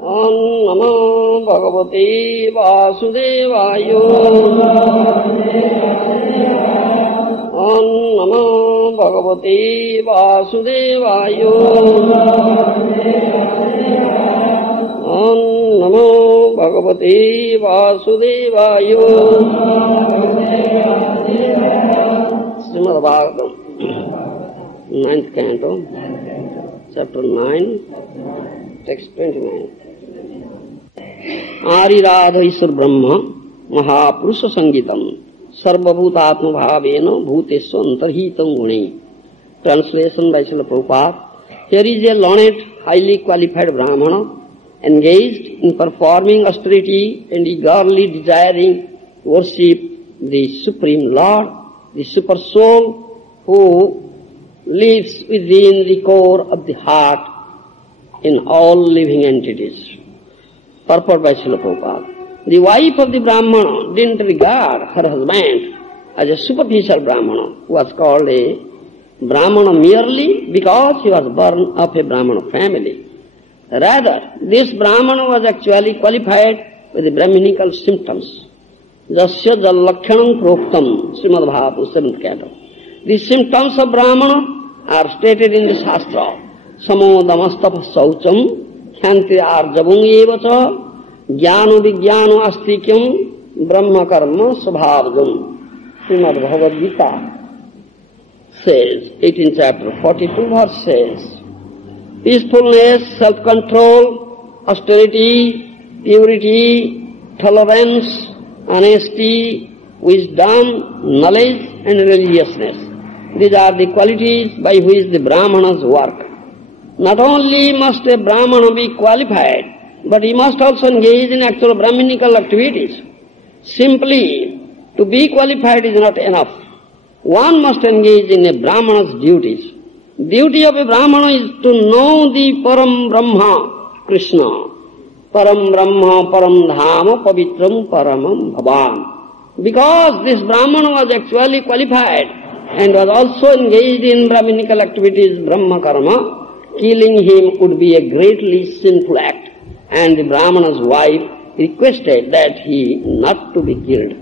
ओम नमो भगवते वासुदेवाय। ओम नमो भगवते वासुदेवाय। ओम नमो भगवते वासुदेवाय। Shrimad Bhagavatam 9th canto, chapter 9, text 29. आरिराध ईश्वर ब्रह्म महापुरुष संगीतम सर्वभूतात्म भावेन भूतेषु अंतर्हितं गुणे. Translation by Srila Prabhupada. Here is a learned, highly qualified Brahmana engaged in performing austerity and eagerly desiring to worship the Supreme Lord, the Super Soul, who lives within the core of the heart in all living entities. Purport by Srila Prabhupada. The wife of the Brahmana didn't regard her husband as a superficial Brahmana who was called a Brahmana merely because he was born of a Brahmana family. Rather, this Brahmana was actually qualified with the Brahminical symptoms. Jasya Jalakshanam Proktam, Srimad Bhagavatam, 7th canto. The symptoms of Brahmana are stated in the Shastra. Samo damastapa saucham, khanti arjavung evacha, jnano vijnano astikyam, brahma karma svabhavjam. Srimad Bhagavad Gita says, 18th chapter, 42 verse says, peacefulness, self-control, austerity, purity, tolerance, honesty, wisdom, knowledge and religiousness. These are the qualities by which the Brahmanas work. Not only must a Brahmana be qualified, but he must also engage in actual Brahminical activities. Simply to be qualified is not enough. One must engage in a Brahmana's duties. Duty of a Brahmana is to know the Param Brahma, Krishna. Param Brahma, Param Dhama, Pavitram, Paramam Bhavan. Because this Brahmana was actually qualified and was also engaged in Brahminical activities, Brahma Karma, killing him would be a greatly sinful act, and the Brahmana's wife requested that he not to be killed.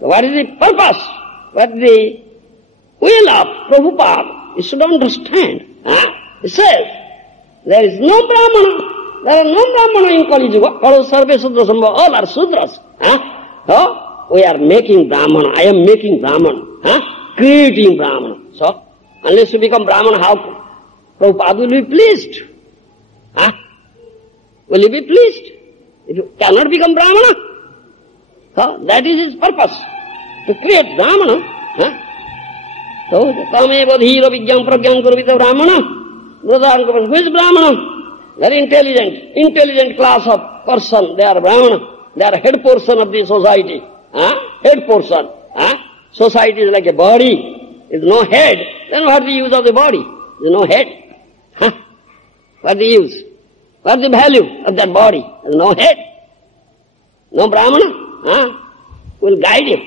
So what is the purpose? What is the will of Prabhupada? You should understand. He says, there is no Brahmana. There are no Brahmana in Kali Yuga. Kalo Sarve Sudra Sambhava, all are Sudras. So, we are making Brahmana. I am making Brahmana. Creating Brahmana. So, unless you become Brahmana, how Prabhupada will be pleased? Will he be pleased? If you cannot become Brahmana, so that is his purpose, to create Brahmana. So, Tameva Dhira Vigyam Pragyam Kurvita Brahmana. Who is Brahmana? Very intelligent class of person. They are Brahmana. They are head portion of the society. Head portion. Society is like a body. There is no head. Then what is the use of the body? There is no head. What is the use? What is the value of that body? There is no head. No Brahmana will guide you.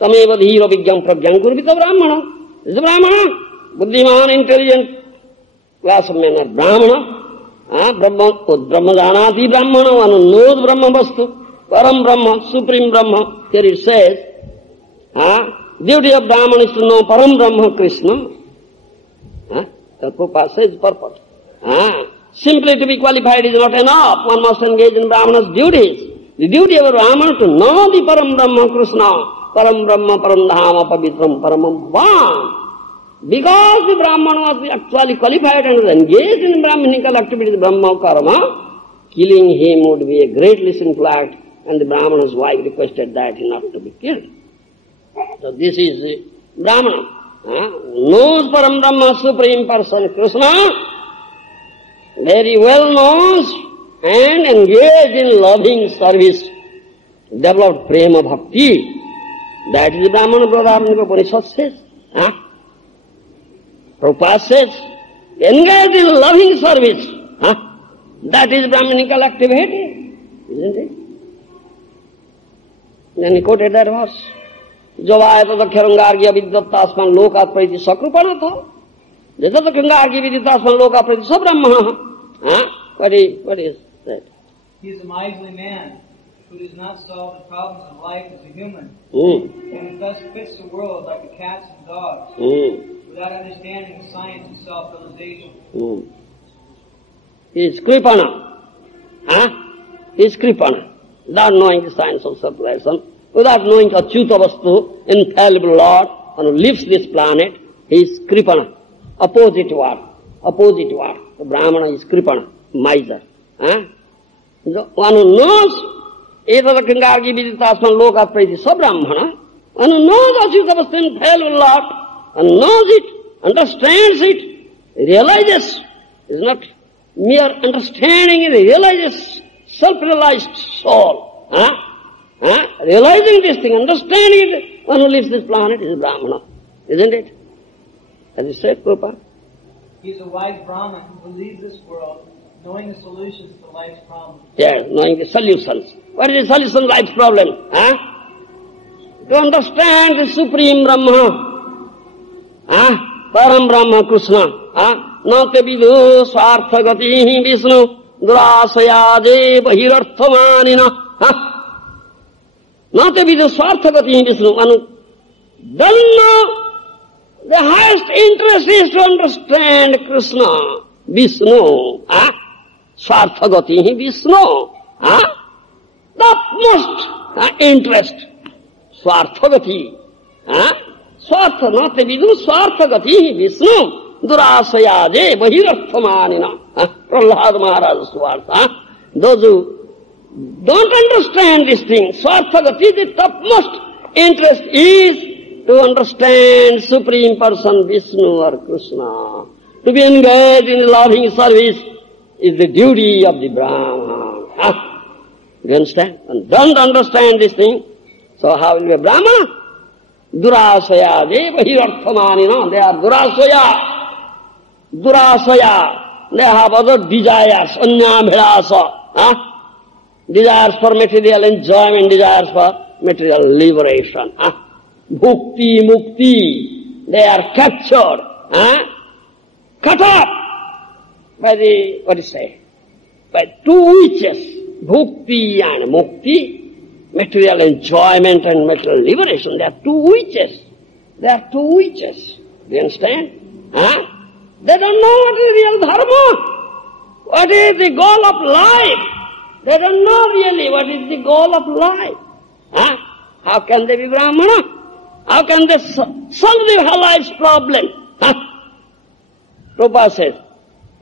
Tameva dhira vigyam pragyam kurvita Brahmana. This is Brahmana. Buddhiman, intelligent class of men are Brahmana. Brahma janati Brahmana, one knows Brahma vastu. Param Brahma, Supreme Brahma. Here it says, duty of Brahmana is to know Param Brahma, Krishna. The Prabhupada says purpose. Simply to be qualified is not enough. One must engage in Brahmana's duties. The duty of a Brahmana to know the Param Brahma, Krishna. Param Brahma, Param Dhama, Pavitram, Paramam Bhavan. Because the Brahmana was actually qualified and was engaged in Brahminical activities, Brahma Karma, killing him would be a greatly sinful act, and the Brahmana's wife requested that he not to be killed. So this is the Brahmana. Knows Param Brahma, Supreme Person, Krishna, very well knows and engaged in loving service, developed prema bhakti. That is the Brahmana. Brahmana Upanishad says. Prabhupada says, engaged in loving service. That is Brahminical activity, isn't it? Then he quoted that verse. Javayata dakhyarangargya vidyattasman lokat praiti sakrupana tha. Jatata Kangargi Viditasman Loka Pradisa Brahma. What is that? He is a miserly man who does not solve the problems of life as a human, and thus fits the world like the cats and dogs, without understanding the science of self-realization. He is Kripana. He is Kripana. Without knowing the science of self-realization, without knowing Achyuta Vastu, infallible Lord, and who lives this planet, he is Kripana. Opposite word. The Brahmana is Kripana, miser. The one who knows Etata Kangargi Viditasman Loka Pradisa Brahmana, one who knows Achyuta Vastu, infallible Lord, and knows it, understands it, realizes, is not mere understanding, it realizes self-realized soul. Realizing this thing, understanding it, one who lives this planet is a Brahmana, isn't it? As you said, Prabhupada. He is a wise Brahmin who leaves this world knowing the solutions to life's problems. Yes, knowing the solutions. What is the solution to life's problem? To understand the Supreme Brahma, Param Brahma Krishna, Nate Vidhu Swartha Gati Vishnu, Durasaya Bahirarthamanina, Nate Vidhu Swartha Gati Vishnu, one who doesn't know the highest interest is to understand Krishna, Vishnu, Swartha Gati Vishnu, the most interest, Swartha Gati, Swartha, not Vidhu, Swartha Gati Vishnu, Durasaya Bahirarthamanina, Prahlad Maharaj Swartha. Those who don't understand this thing, Swartha Gati, the topmost interest is to understand Supreme Person Vishnu or Krishna. To be engaged in loving service is the duty of the Brahmana. You understand? And don't understand this thing, so how will you be a Brahmana? Durasaya Bahirarthamanina, they are Durasaya. They have other desires, Anyabhilasa, desires for material enjoyment, desires for material liberation. Bhukti, mukti, they are captured, cut off by the, by two witches, bhukti and mukti, material enjoyment and material liberation. They are two witches. Do you understand? They don't know what is real dharma, what is the goal of life. They don't know really what is the goal of life. How can they be Brahmana? How can they solve their life's problem? Prabhupada says,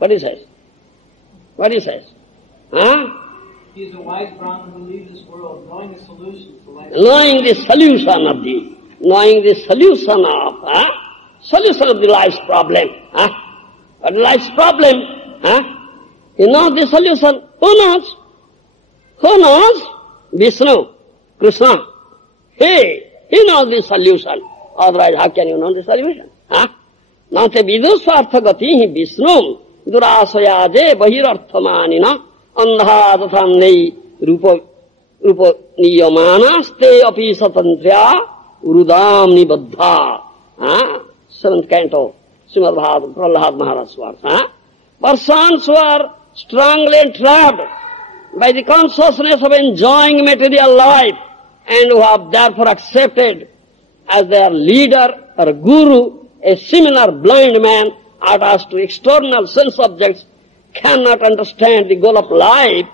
what he says? He is a wise Brahmin who leaves this world knowing the solution to life. Knowing the solution of the life's problem. But life's problem, you know the solution. Who knows? Vishnu, Krishna. He knows the solution. Otherwise, how can you know the solution? Nate Vidhu Swartha Gati Vishnu, Durasayaje Bahirarthamanina, Andha Dathamnei Rupa Niyamanaste Api Satantrya Urudam Nibaddha. Seventh canto, Srimad Bhagavatam, Prahlad Maharaj Swartha. Persons who are strongly entrapped by the consciousness of enjoying material life and who have therefore accepted as their leader or guru a similar blind man attached to external sense objects, cannot understand the goal of life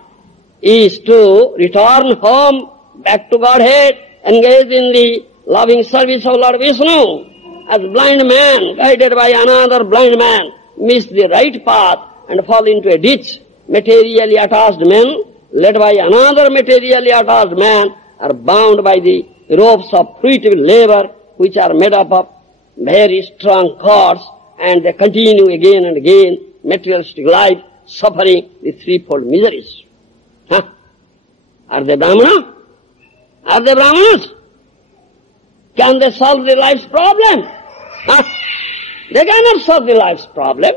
is to return home, back to Godhead, engage in the loving service of Lord Vishnu. As blind man, guided by another blind man, miss the right path and fall into a ditch, materially attached men, led by another materially attached man, are bound by the ropes of fruitive labor, which are made up of very strong cords, and they continue again and again materialistic life, suffering the threefold miseries. Are they Brahmana? Are they Brahmanas? Can they solve the life's problem? They cannot solve the life's problem.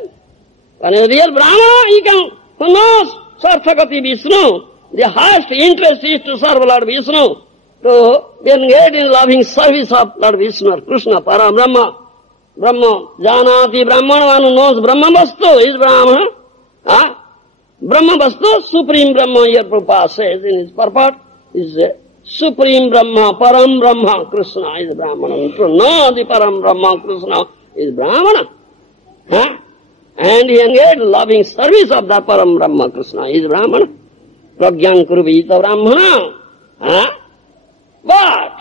When a real Brahmana, he can, who knows, Swartha Gati Vishnu, the highest interest is to serve Lord Vishnu, to be engaged in loving service of Lord Vishnu or Krishna, Param Brahma. Brahma, Janati Brahmana, one who knows Brahma Vastu is Brahmana. Brahma Vastu, Supreme Brahma, here Prabhupada says in his purport, is Supreme Brahma, Param Brahma, Krishna is Brahmana. To know the Param Brahma, Krishna is Brahmana. And he engaged loving service of the Param Brahma, Krishna is Brahmana. Pragyam Kurvita Brahmana. But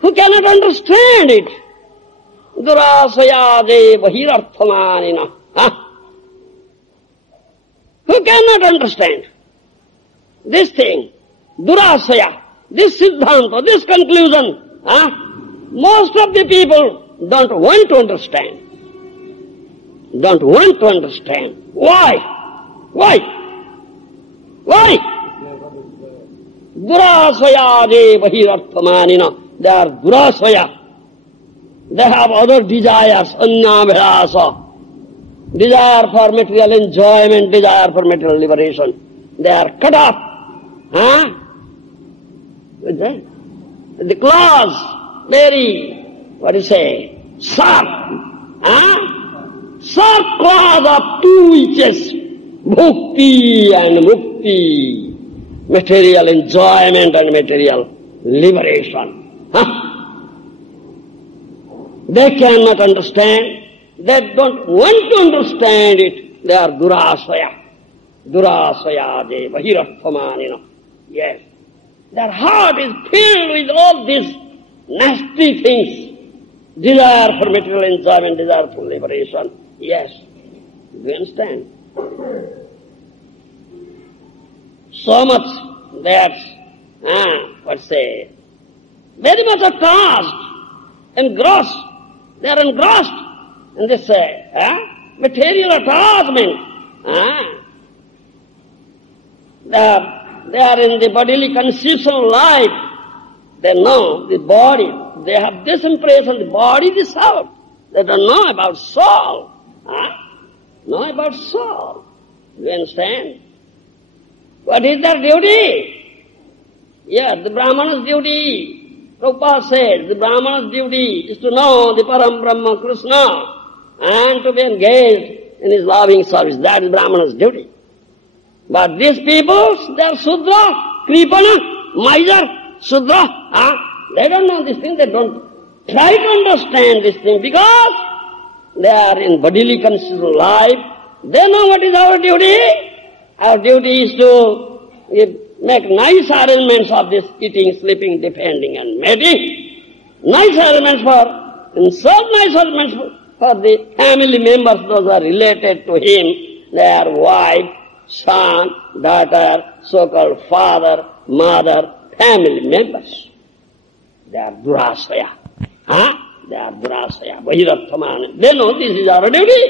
who cannot understand it? Durasaya deva hirarthamanina. Who cannot understand this thing? Durasaya, this siddhanta, this conclusion. Most of the people don't want to understand. Don't want to understand. Why? Why? Why? Durasaya deva hirarthamanina. They are durasaya. They have other desires, annabhyasa. Desire for material enjoyment, desire for material liberation. They are cut off. The claws, very, sharp. Sharp claws of two witches, bhukti and mukti. Material enjoyment and material liberation. They cannot understand. They don't want to understand it. They are durasaya. Durasaya deva hirarthamanina. Yes. Their heart is filled with all these nasty things. Desire for material enjoyment, desire for liberation. Yes. Do you understand? So much that's, very much attached, engrossed. They are engrossed in this material attachment. They are in the bodily constitutional life. They know the body. They have this impression, the body, the soul. They don't know about soul. Know about soul. Do you understand? What is their duty? Yes, the Brahmana's duty. Prabhupada said, the Brahmana's duty is to know the Param Brahma Krishna and to be engaged in his loving service. That is Brahmana's duty. But these people, they are Sudra, Kripana, Miser, Sudra. They don't know this thing. They don't try to understand this thing because they are in bodily constitutional life. They know what is our duty. Our duty is to make nice arrangements of this eating, sleeping, defending and mating. Nice arrangements insert nice arrangements for the family members, those who are related to him, their wife, son, daughter, so-called father, mother, family members. They are durasaya. They are durasaya, bahirarthamana. They know this is our duty.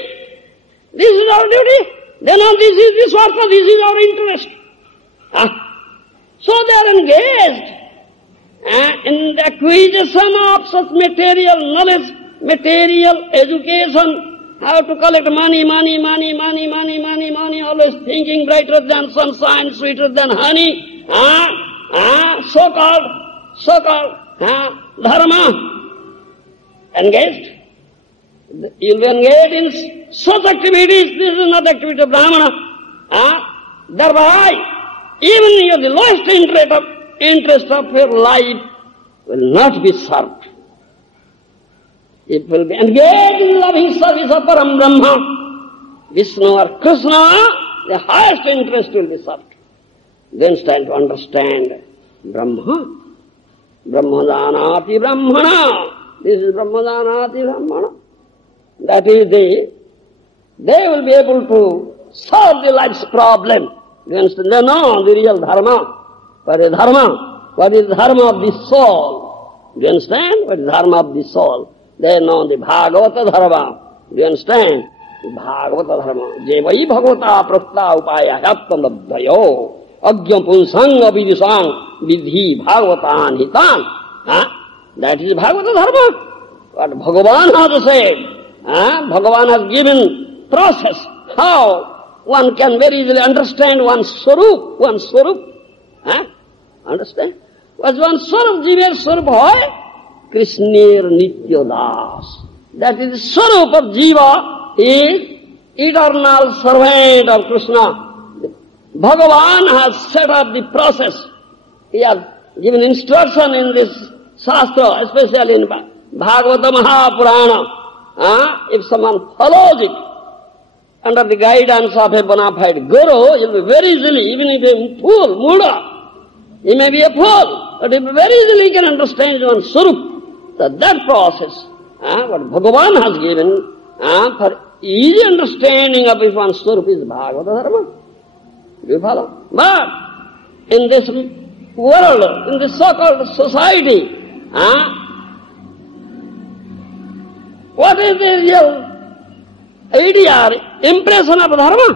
This is our duty. They know this is the swartha, this is our interest. So they are engaged in the acquisition of such material knowledge, material education, how to collect money, always thinking brighter than sunshine, sweeter than honey, so-called dharma. Engaged. You will be engaged in such activities. This is not activity of Brahmana. Thereby, even the lowest interest of your life will not be served. It will be engaged in loving service of Param Brahma, Vishnu or Krishna, the highest interest will be served. Then stand to understand Brahma. Brahmadanati Brahmana. This is Brahmadanati Brahmana. That is they will be able to solve the life's problem. You understand? They know the real dharma. What is dharma? What is dharma of the soul? Do you understand? What is dharma of the soul? They know the Bhagavata dharma. Do you understand? Bhagavata dharma. Jevai bhagavata prasta upaya yaptam labdhayo agyam punsanga vidisang vidhi bhagavatan hitan. That is Bhagavata dharma. What Bhagavan has said. Bhagavan has given process how one can very easily understand one's swarup. Understand? What's one's swarup? Jiver swarup hoy? Krishnir Nitya Das. That is the Swarup of Jiva, is eternal servant of Krishna. Bhagavan has set up the process. He has given instruction in this Shastra, especially in Bhagavata Mahapurana. If someone follows it under the guidance of a bona fide guru, he'll be very easily, even if a fool, Muda, he may be a fool, but he very easily can understand one Swarup. So that process, what Bhagavan has given for easy understanding of his one Swarup is Bhagavata Dharma. Do you follow? But in this world, in this so-called society, what is the real idea, impression of Dharma?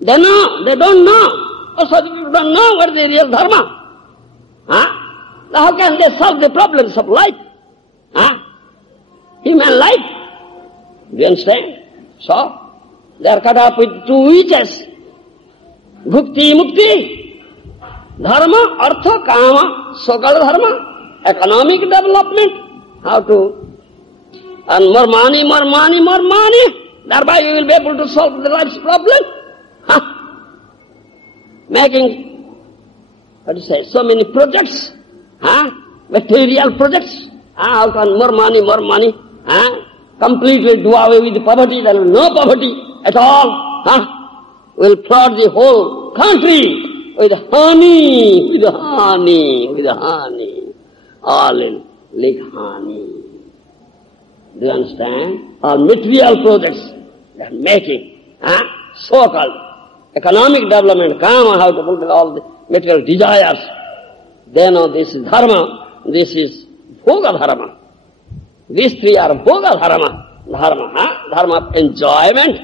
They know, they don't know. Or such people don't know what is the real Dharma. How can they solve the problems of life? Human life. Do you understand? So, they are cut up with two witches. Bhukti, Mukti. Dharma, Artha, Kama, so-called Dharma. Economic development. How to earn more money, more money, more money. Thereby you will be able to solve the life's problem. Making, so many projects. Material projects. How to earn more money. Completely do away with poverty. There will be no poverty at all. Will flood the whole country with honey, all in like honey. Do you understand? All material projects they are making, so-called economic development, Kama, how to fulfill all the material desires. They know this is Dharma, this is Bhoga Dharma. These three are Bhoga Dharma, Dharma of enjoyment,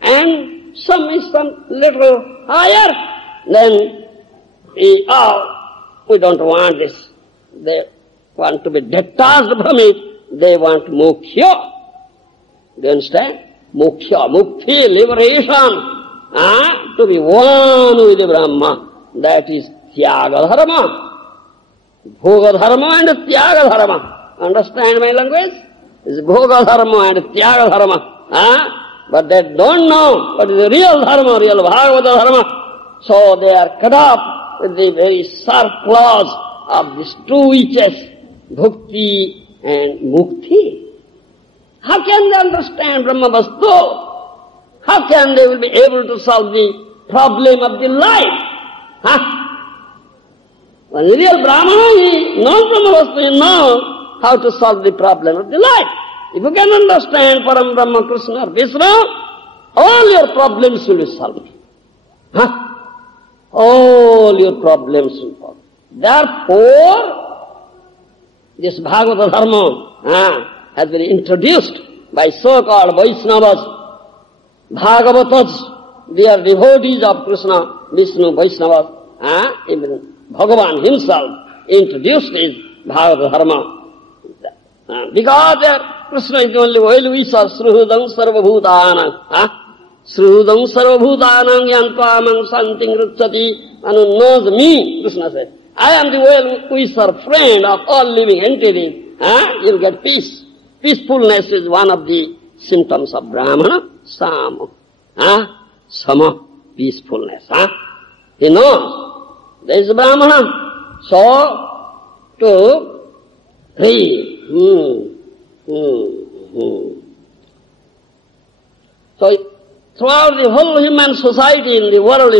and some is some little higher. Then we don't want this. They want to be detached from it. They want moksha. Do you understand? Moksha, mukti, liberation. To be one with the Brahma. That is Tyaga Dharma. Bhoga Dharma and Tyaga Dharma. Understand my language? It's Bhoga Dharma and Tyaga Dharma. But they don't know what is the real Dharma, real Bhagavata Dharma. So they are cut up with the very sharp claws of these two witches, Bhukti and Mukti. How can they understand Brahma Vastu? How can they will be able to solve the problem of the life? When the real Brahmana is non-Brahma Vastu, he knows how to solve the problem of the life. If you can understand Param Brahma, Krishna or Vishnu, all your problems will be solved. All your problems will solve. Therefore, this Bhagavata Dharma has been introduced by so-called Vaishnavas, Bhagavatas. They are devotees of Krishna, Vishnu, Vaishnavas. Even Bhagavan himself introduced his Bhagavata Dharma. Because Krishna is the only well-wisher, Sruhudam Sarvabhutanam. Sruhudam Sarvabhutanam Yantvamam Santing Rutsati. And who knows me, Krishna said, I am the well-wisher friend of all living entities. You'll get peace. Peacefulness is one of the symptoms of Brahmana. Sama. Sama. Peacefulness. He knows. There is Brahmana. So, to read. So, throughout the whole human society in the world,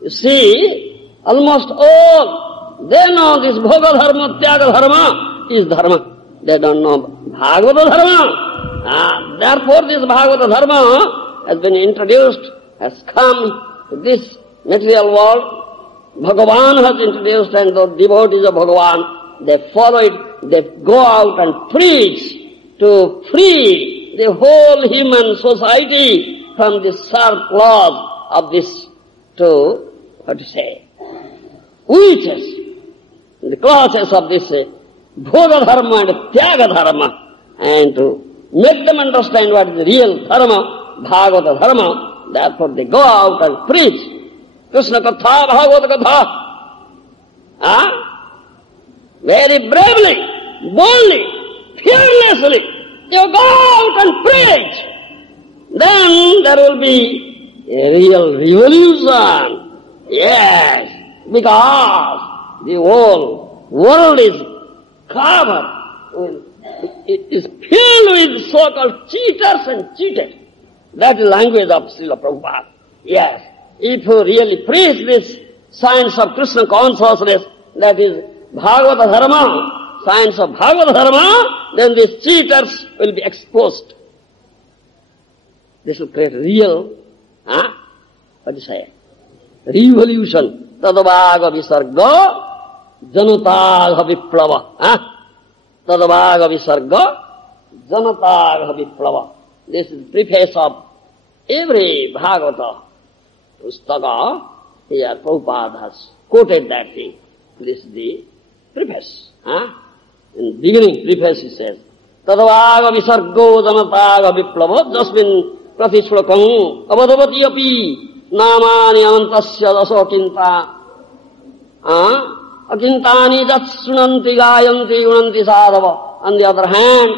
you see, almost all, they know this Bhoga Dharma, Tyaga Dharma is Dharma. They don't know Bhagavata Dharma. Therefore, this Bhagavata Dharma has been introduced, has come to this material world. Bhagavan has introduced, and the devotees of Bhagavan, they follow it, they go out and preach to free the whole human society from the sharp laws of this two, witches, the classes of this Bhoga Dharma and Tyaga Dharma, and to make them understand what is the real Dharma, Bhagavata Dharma. Therefore they go out and preach Krishna Katha, Bhagavata Katha. Very bravely, boldly, fearlessly, you go out and preach, then there will be a real revolution. Yes, because the whole world is covered, it is filled with so-called cheaters and cheated. That is the language of Srila Prabhupada. Yes, if you really preach this science of Krishna consciousness, that is Bhagavata Dharma, science of Bhagavata Dharma, then these cheaters will be exposed. This will create real, what do you say, revolution. Tadavaga visarga, janataga viplava. Tadavaga visarga, janataga viplava. This is the preface of every Bhagavata pustaka. Here Prabhupada has quoted that thing. This is the preface. In the beginning, preface he says, Tadavaga visargo janataga viplava jasmin pratishlokam avadavati api namani amantasya daso kinta akintani jat sunanti gayanti unanti sadhava. On the other hand,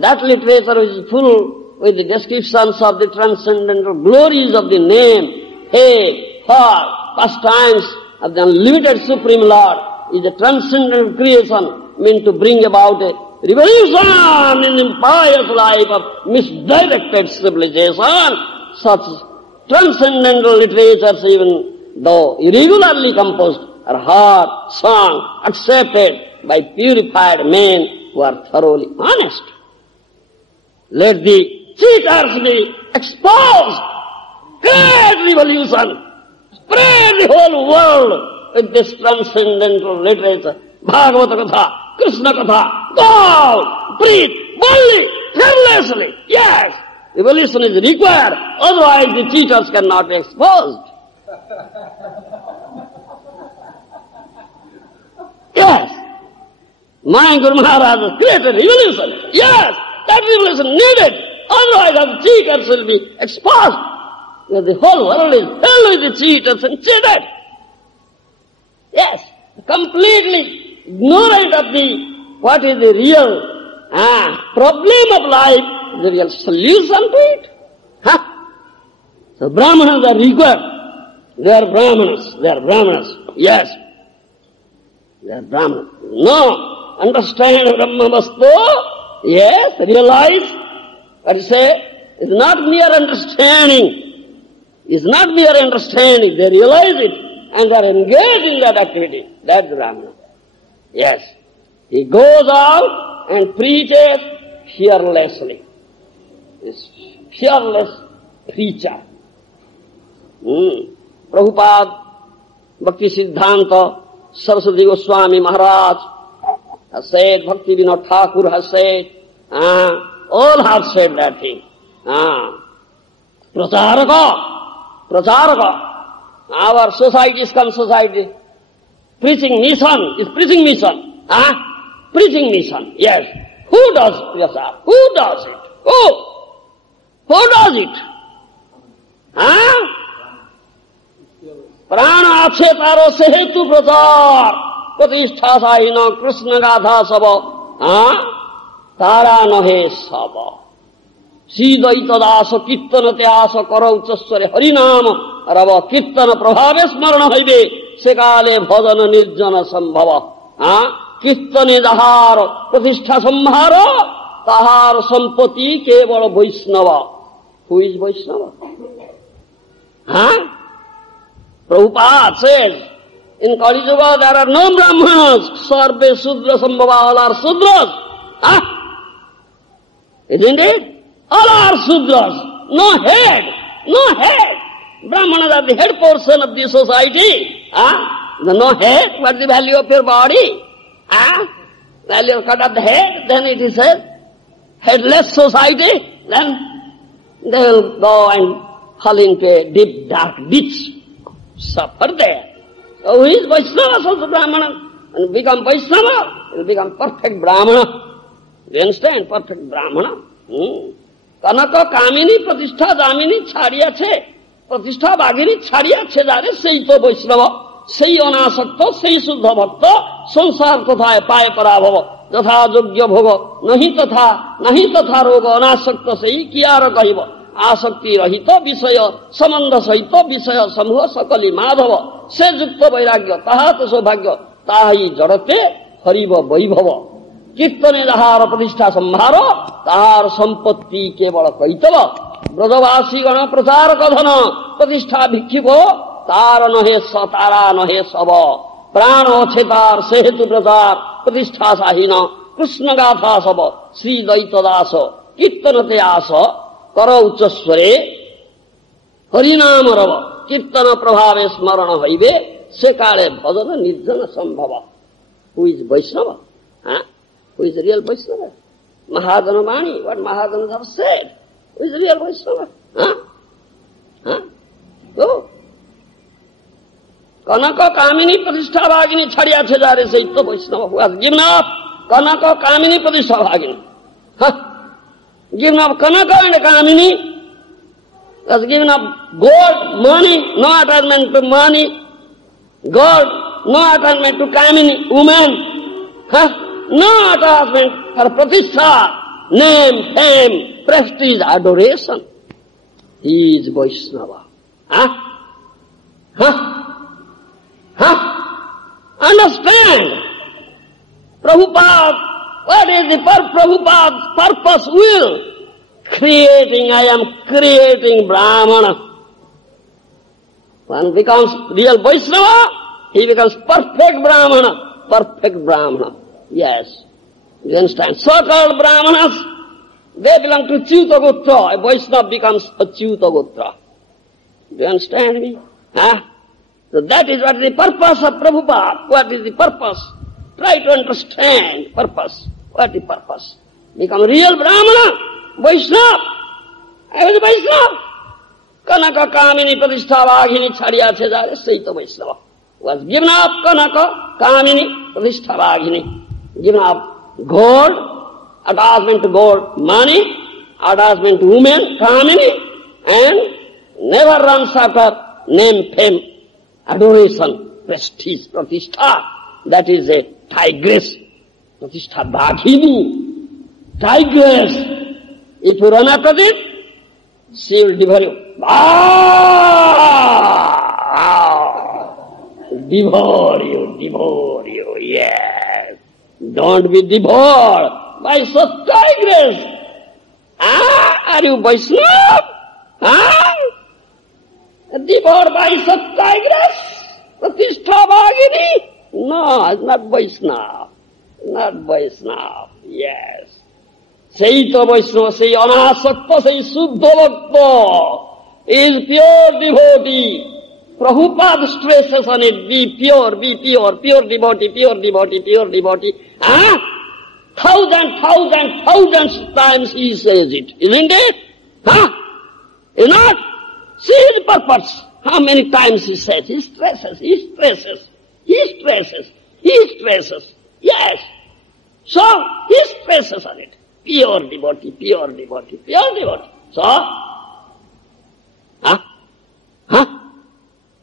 that literature is full with the descriptions of the transcendental glories of the name, hey, for pastimes of the unlimited Supreme Lord is a transcendental creation meant to bring about a revolution in the impious life of misdirected civilization. Such transcendental literatures, even though irregularly composed, are heard, sung, accepted by purified men who are thoroughly honest. Let the cheaters be exposed. Great revolution. Spread the whole world with this transcendental literature. Bhagavata Katha, Krishna Katha. Go out, preach boldly, fearlessly. Yes, revolution is required. Otherwise the cheaters cannot be exposed. Yes. My Guru Maharaj has created revolution. Yes, that revolution needed. Otherwise the cheaters will be exposed. The whole world is filled with the cheaters and cheated. Yes, completely ignorant of what is the real problem of life, the real solution to it. So Brahmanas are required. They are Brahmanas. Yes, they are Brahmanas. No, understand Brahmavastu. Yes, realize. What you say? It's not mere understanding. It's not mere understanding. They realize it and they are engaged in that activity. That's Brahmana. Yes. He goes out and preaches fearlessly. This fearless preacher. Prabhupada, Bhakti Siddhanta, Saraswati Goswami Maharaj has said, Bhakti Vinod Thakur has said, all have said that thing. Pracharaka. Our society is called society. Preaching mission is preaching mission. Preaching mission, yes. Who does prachar? Who does it? Who does it? Prana ache taro se hetu prachar. Pratishtha sahina Krishna gatha sava. Tara nahe sava. Sidaita dasa kirtana tyasa karauchasware harinama rava kirtana prabhave smarana haive sekale bhajana nirjana sambhava. Kirtane dahar pratishtha samhara tahar sampati kevala Vaishnava. Who is Vaishnava? Prabhupada says, in Kali Yuga there are no Brahmanas, sarve Sudra sambhava, all are Sudras. Isn't it? All are Sudras. No head. Brahmanas are the head portion of the society. No head, what's the value of your body? Value of cut of the head, then it is a headless society, then they will go and fall into a deep dark ditch, suffer there. So who is Vaishnava, so the Brahmana? And become Vaishnava, he will become perfect Brahmana. You understand? Perfect Brahmana. Kanaka kamini pratishtha damini chhadiyache. Pratishtha bagini chhadiyache jare sei to Vaishnava, sei anasakta, sei suddha bhakta, sansar kothaye paye parabhava. यथा योग्य भोग नहीं तथा रोग अनासक्त से ही कियार कहिब आसक्ति रहित विषय संबंध सहित विषय समूह सकली माधव से युक्त वैराग्य ताहा तो सौभाग्य ताही जड़ते हरिव वैभव कीर्तने जहार प्रतिष्ठा संभार तार संपत्ति केवल कैतव ब्रजवासी गण प्रचार कथन प्रतिष्ठा भिक्षुक तार नहे स तारा नहे सब प्राण अच्छे तार से हेतु प्रचार प्रतिष्ठा साहीन कृष्ण गाथा सब श्री दैत दास कीर्तनते आस कर उच्च स्वरे हरिनाम रव कीर्तन प्रभावे स्मरण हईबे से काले भजन निर्जन संभव who is Vaishnav who is real Vaishnav महाजन वाणी what mahajan have said who is real Vaishnav तो कनक कामिनी प्रतिष्ठा भागिनी छड़िया छे जा रहे तो वैष्णव हुआ गिवन अप कनक कामिनी प्रतिष्ठा भागिनी given up Kanaka and Kamini, has given up gold, money, no attachment to money, gold, no attachment to Kamini, woman, no attachment for pratishtha, name, fame, prestige, adoration. He is Vaishnava. Understand? Prabhupada, what is the Prabhupada's purpose will? Creating, I am creating Brahmana. One becomes real Vaishnava, he becomes perfect Brahmana. Yes. You understand? So-called Brahmanas, they belong to Achyuta Gotra. A Vaishnava becomes Achyuta Gotra. Do you understand me? So that is what is the purpose of Prabhupada. What is the purpose? Try to understand purpose. What is the purpose? Become real Brahmana, Vaishnava. I was a Vaishnava. Kanaka Kamini Pratishtha Vagini Chariya Chedare Saita Vaishnava. Was given up Kanaka Kamini Pratishtha Vagini. Given up gold, attachment to gold, money, attachment to women, Kamini, and never runs after name, fame, adoration, prestige, Pratishtha. That is a tigress. Pratishtha Bhagini. Tigress. If you run after it, she will devour you. Devour you, yes. Don't be devoured by such tigress. Are you Vaishnava? Devoured by such tigress? Pratishtha Bhagini? No, it's not Vaishnava. Not Vaishnava, yes. Say to Vaishnava, say Anasakta, say Suddha Bhakta, is pure devotee. Prabhupada stresses on it, be pure, pure devotee. Thousands times he says it, isn't it? Is not? See his purpose. How many times he says, he stresses. Yes. So, he stresses on it. Pure devotee. So,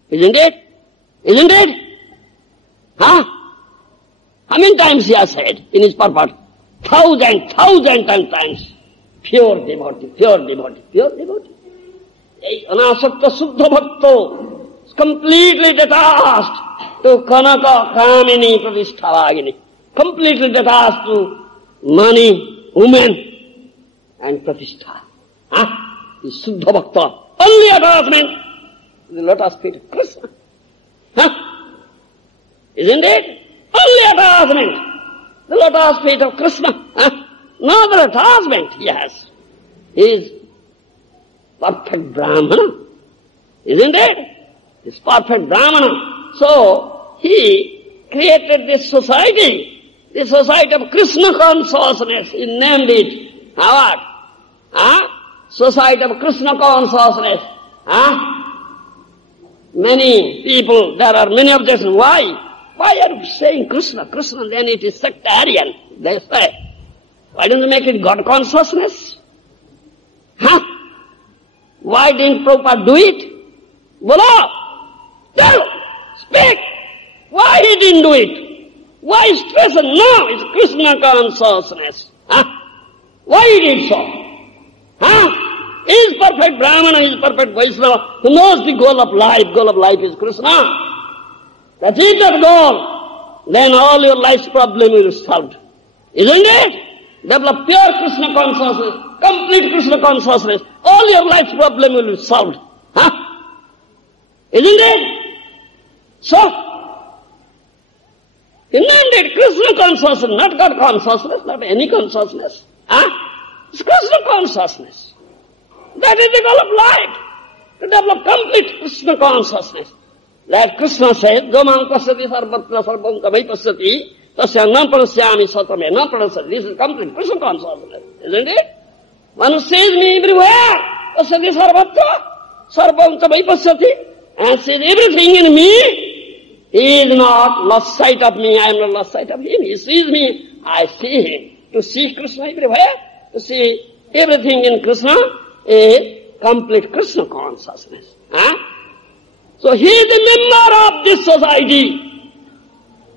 Isn't it? How many times he has said in his purport? Thousand times. Pure devotee. Anasakta Suddha Bhakto is completely detached to Kanaka Kamini Pratishtha Vagini. Completely detached to money, women, and Pratishtha. The Suddha Bhakta. Only attachment to the lotus feet of Krishna. Isn't it? Only attachment. The lotus feet of Krishna. No other attachment. Yes. He is perfect Brahmana. Isn't it? He is perfect Brahmana. So, he created this society. The society of Krishna consciousness. He named it. What? Society of Krishna consciousness. Many people, there are many objections. Why? Why are you saying Krishna? Then it is sectarian. They say. Why don't you make it God consciousness? Why didn't Prabhupada do it? Bolo! Tell! Speak! Why he didn't do it? Why stress? No, it's Krishna consciousness. Why he did so? He is perfect Brahmana, he is perfect Vaishnava, who knows the goal of life. Goal of life is Krishna. Achieve that goal, then all your life's problem will be solved. Isn't it? Develop pure Krishna consciousness, complete Krishna consciousness, all your life's problem will be solved. Isn't it? So, indeed, Krishna consciousness, not God consciousness, not any consciousness. It's Krishna consciousness. That is the goal of life, to develop complete Krishna consciousness. Like Krishna said, "Jo mam pasyati sarvatra sarvam tamai pasyati, tasya na panasyami satame na panasyati." This is complete Krishna consciousness, isn't it? One who sees me everywhere, pasyati sarvatra sarvam tamai pasyati, and sees everything in me. He is not lost sight of me, I am not lost sight of him. He sees me, I see him. To see Krishna everywhere, to see everything in Krishna is complete Krishna consciousness. So he is a member of this society,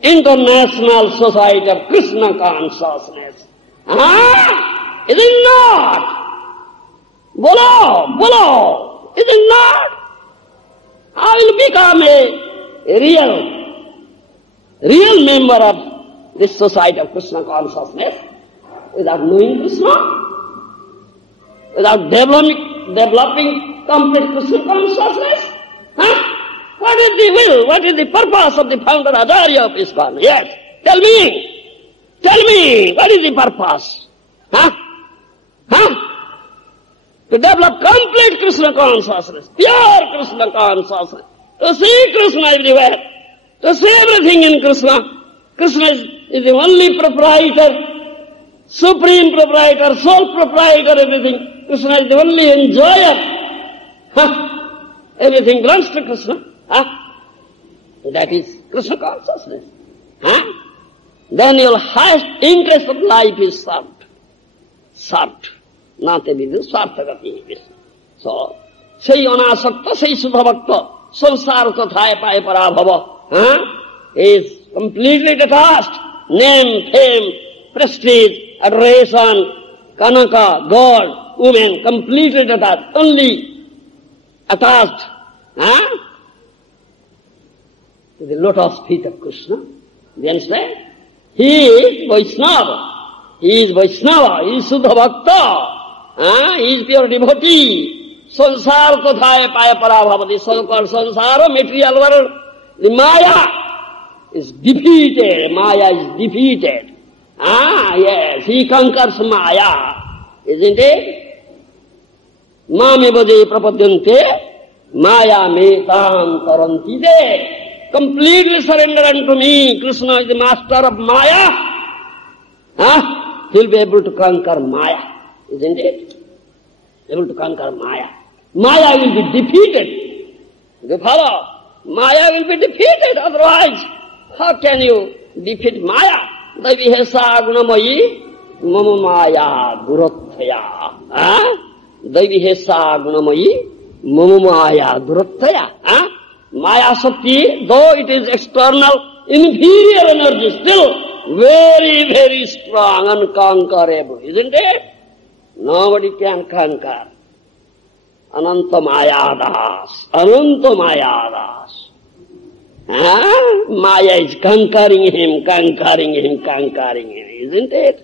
International Society of Krishna Consciousness. Is it not? Bolo, is it not? I will become a real member of this Society of Krishna Consciousness without knowing Krishna, without developing complete Krishna consciousness. What is the will? What is the purpose of the founder Acharya of ISKCON? Yes, tell me, what is the purpose? To develop complete Krishna consciousness, pure Krishna consciousness, to see Krishna everywhere, to see everything in Krishna. Krishna is the only proprietor, supreme proprietor, sole proprietor, everything. Krishna is the only enjoyer. Everything belongs to Krishna. That is Krishna consciousness. Then your highest interest of life is served. Nate vidu sarthagati. So, sei anasakta, sei sudhavakta, samsara tathaya paya parabhava. He is completely detached. Name, fame, prestige, adoration, kanaka, God, women, completely detached. Only attached to the lotus feet of Krishna. Do you understand? He is Vaishnava. He is Suddha Bhakta. He is pure devotee. Sansara tathaya paya parabhavati. So-called sansara, material world, the Maya is defeated. Maya is defeated. Yes, he conquers Maya. Isn't it? Mame bhaje prapadyante, Maya me tam taranti de. Completely surrender unto me. Krishna is the master of Maya. He'll be able to conquer Maya. Isn't it? Able to conquer Maya. Maya will be defeated. You follow? Maya will be defeated. Otherwise, how can you defeat Maya? Daivihesa gunamayi mama maya durathaya. Daivihesa gunamayi mama maya durathaya. Maya Shakti, though it is external, inferior energy, still very, very strong, unconquerable, isn't it? Nobody can conquer. Ananta Mayadas. Maya is conquering him, isn't it?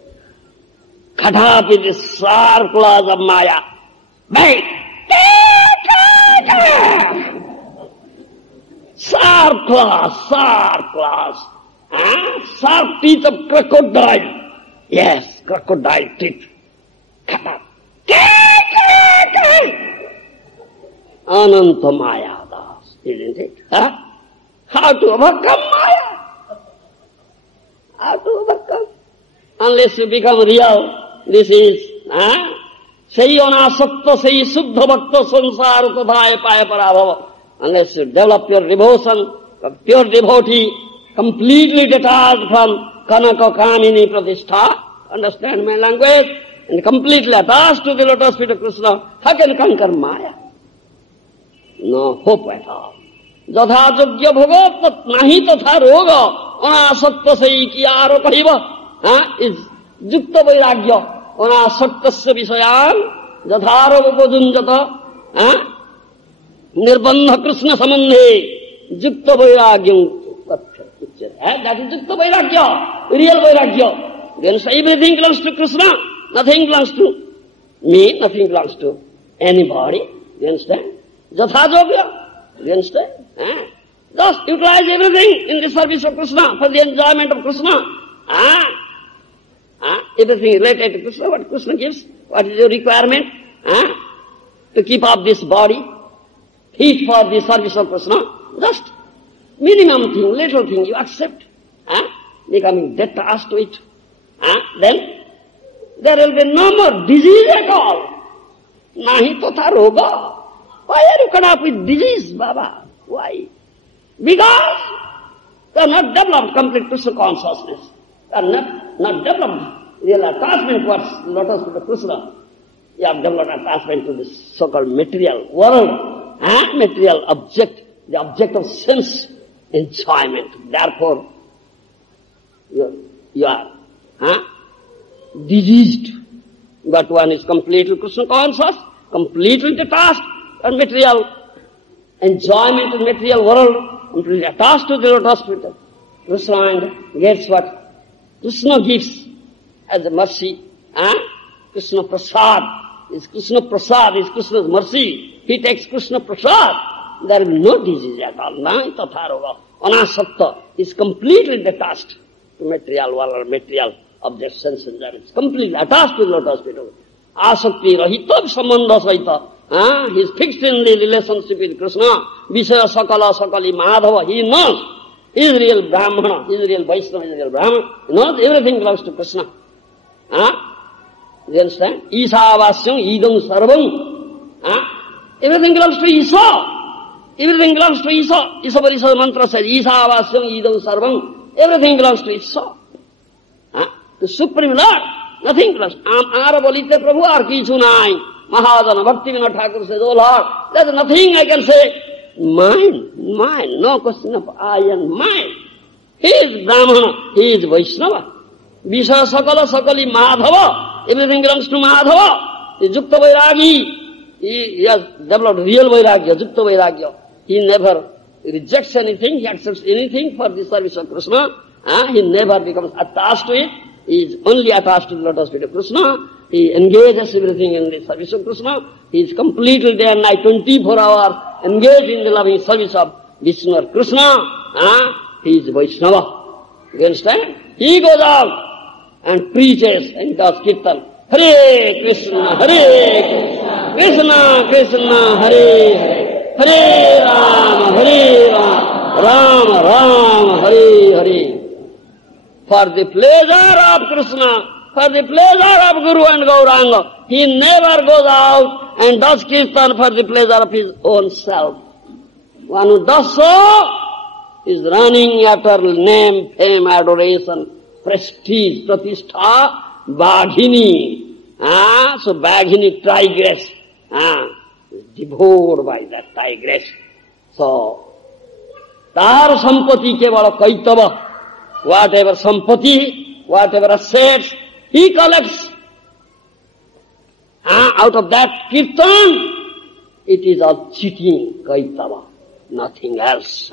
Cut up with the sharp claws of Maya. Bang! Sharp claws. Sharp teeth of crocodile. Yes, crocodile teeth. Cut up. Ananta Mayadas, isn't it? How to overcome Maya? How to overcome? Unless you become real, this is, sei anasakta, sei suddha bhakta, sansara tathaya paya parabhava. Unless you develop your devotion, pure devotee, completely detached from kanaka kamini pratishtha, understand my language, and completely attached to the lotus feet of Krishna, how can you conquer Maya? No hope at all. Jatha yajna bhoga nahi tatha roga अनासक्त सैकियारो कहिब is युक्त वैराग्य अनासक्तस्य विषयान् यथारो उपजुञ्जत निर्बन्ध कृष्ण संबंधे युक्त वैराग्यं उच्यते. That is युक्त वैराग्य, real vairagya. Then everything belongs to Krishna, nothing belongs to me, nothing belongs to anybody. You understand? Jatha yogya. You understand? Just utilize everything in the service of Krishna, for the enjoyment of Krishna. Everything related to Krishna, what Krishna gives, what is your requirement? To keep up this body, fit for the service of Krishna. Just minimum thing, little thing you accept, becoming detached to it. Then there will be no more disease at all. Nahi totha roga. Why are you caught up with disease, Baba? Why? Because they are not developed complete Krishna consciousness. They are not developed real attachment towards lotus feet of Krishna. You have developed attachment to this so-called material world, material object, the object of sense enjoyment. Therefore, you are diseased. But one is completely Krishna conscious, completely detached and material enjoyment in material world, completely attached to the lotus feet of Krishna and gets what Krishna gives as a mercy. Krishna prasad is Krishna's mercy. He takes Krishna prasad. There will be no disease at all. Nahi tatha roga. Anasakta is completely detached to material world or material objects, sense enjoyment. Completely attached to the lotus feet. Asakti rahita sambandha sahita. He is fixed in the relationship with Krishna. Vishaya sakala sakali madhava. He knows. He is real Brahmana. He is real Vaishnava. He is real Brahmana. He knows everything belongs to Krishna. You understand? Isavasyam idam sarvam. Everything belongs to Isa. Everything belongs to Isa. Isa mantra says, Isavasyam idam sarvam. Everything belongs to Isa. The Supreme Lord. Nothing belongs. Aara bolite Prabhu aar kichu nai. Mahadana Bhakti Vinod Thakur says, oh Lord, there is nothing I can say. Mine, no question of I and mine. He is Brahmana, he is Vaishnava. Vishaya sakala sakali Madhava. Everything belongs to Madhava. He is Yukta Vairagi. He has developed real Vairagya, Yukta Vairagya. He never rejects anything, he accepts anything for the service of Krishna. He never becomes attached to it. He is only attached to the lotus feet of Krishna. He engages everything in the service of Krishna. He is completely day and night, 24 hours, engaged in the loving service of Vishnu or Krishna. He is Vaishnava. You understand? He goes out and preaches and does kirtan. Hare Krishna, Krishna Krishna, Hare Hare. Hare Rama, Rama Rama, Hare Hare. For the pleasure of Krishna, for the pleasure of Guru and Gauranga, he never goes out and does kirtan for the pleasure of his own self. One who does so is running after name, fame, adoration, prestige, pratishtha, Baghini. So Baghini, tigress, is devoured by that tigress. So, tar sampati kevala kaitava, whatever sampati, whatever assets, he collects. Out of that kirtan, it is all cheating, kaitava, nothing else.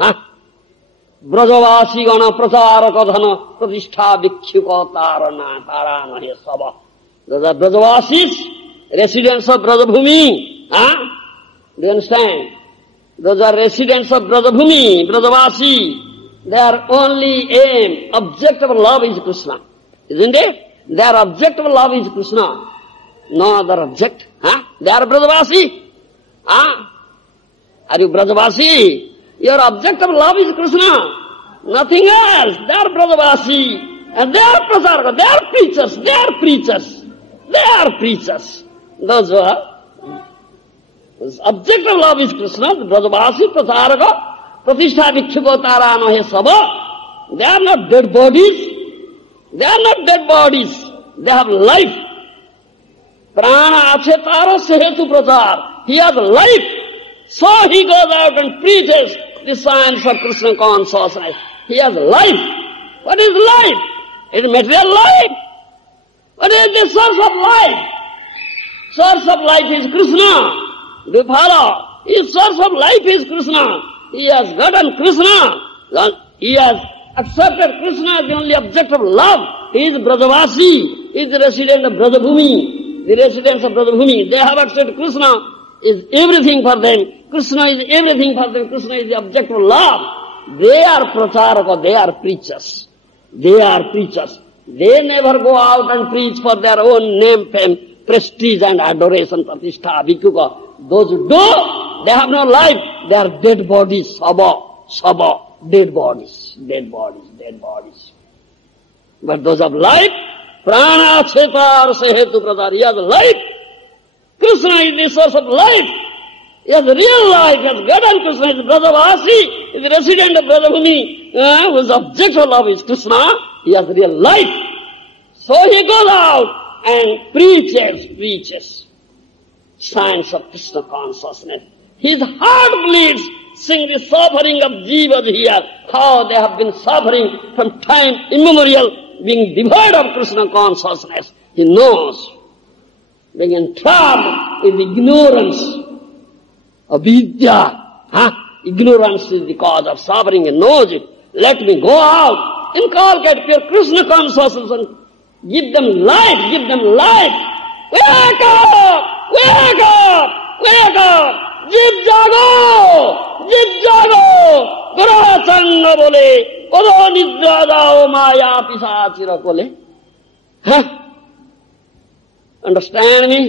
Brajavasi gana pracharaka dhana pratishtha vikhyuka tarana he sava. Those are Brajavasis, residents of Brajabhumi. Do you understand? Those are residents of Brajabhumi, Brajavasi. Their only aim, object of love is Krishna. Isn't it? Their object of love is Krishna. No other object. They are Brajavasi. Are you Brajavasi? Your object of love is Krishna. Nothing else. They are Brajavasi. And they are Prasaraka. They are preachers. They are preachers. They are preachers. Those who are. The object of love is Krishna. The Brajavasi, Prasaraka, Pratishtha Vikhyuko Tarano He Saba. They are not dead bodies. They are not dead bodies. They have life. Prana Ache Taro Sehetu Prasar. He has life. So he goes out and preaches the science of Krishna consciousness. He has life. What is life? It is material life. What is the source of life? Source of life is Krishna. Do you follow? His source of life is Krishna. He has gotten Krishna. He has accepted Krishna as the only object of love. He is Brajavasi. He is the resident of Brajabhumi. The residents of Brajabhumi. They have accepted Krishna is everything for them. Krishna is everything for them. Krishna is the object of love. They are pracharaka. They are preachers. They are preachers. They never go out and preach for their own name, fame, prestige and adoration, pratishtha, bhikuka. Those who do, they have no life. They are dead bodies, sabha, dead bodies, dead bodies, dead bodies. But those of life, prana chetar sehetu prachar. He has life. Krishna is the source of life. He has real life. He has gotten Krishna. He is Brajavasi. He is the resident of Brajabhumi. Whose object of love is Krishna. He has real life. So he goes out and preaches science of Krishna consciousness. His heart bleeds, seeing the suffering of jivas here, how they have been suffering from time immemorial, being devoid of Krishna consciousness. He knows, being entrapped in ignorance of vidya. Ignorance is the cause of suffering. He knows it. Let me go out, inculcate pure Krishna consciousness and give them life, give them life. Wake up! Wake up! Wake up! Jib jago! Jib jago! Gura changa bole, odo nidra jao maya pisachira kole. Understand me?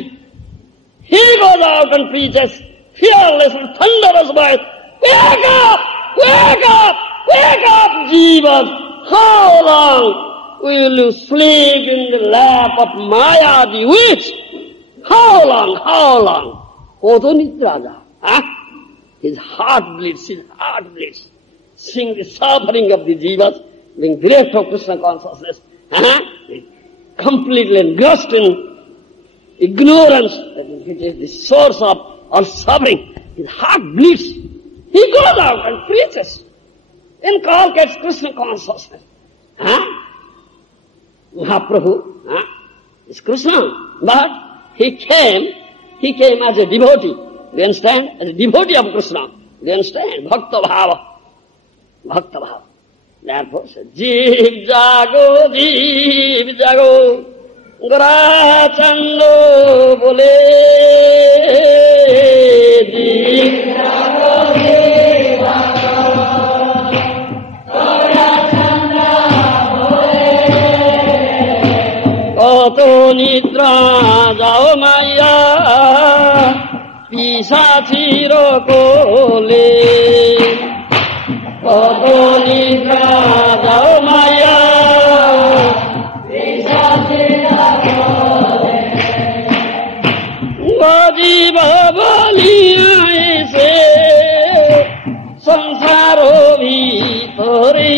He goes out and preaches fearless with thunderous voice. Wake up! Wake up! Wake up, jivas! How long will you sleep in the lap of Maya, the witch? How long? How long? Odo nidraja. His heart bleeds, seeing the suffering of the jivas, being bereft of Krishna consciousness, completely engrossed in ignorance, which is the source of all suffering. His heart bleeds. He goes out and preaches, inculcates Krishna consciousness. Mahaprabhu is Krishna, but he came as a devotee. Do you understand? As a devotee of Krishna. Do you understand? Bhakta bhava. Bhakta bhava. Therefore, Jeev jago, Gora chando bole, Jeev jago, Gora chando bole, Koto nidra jao maya, pisachiro kole, Koto nidra jao maya, pisachiro kole, Vajiva baliya aise, sansaro bhitore,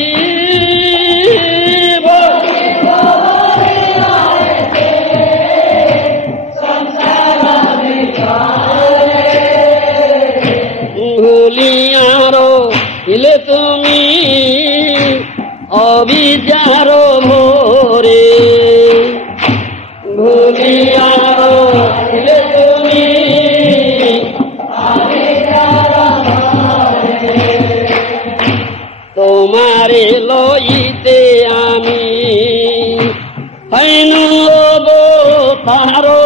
Ile tumi abhidyaro bhore, bhuliyaro ile tumi abhidyaro bhore, tomare loite ami hainu lobo taro.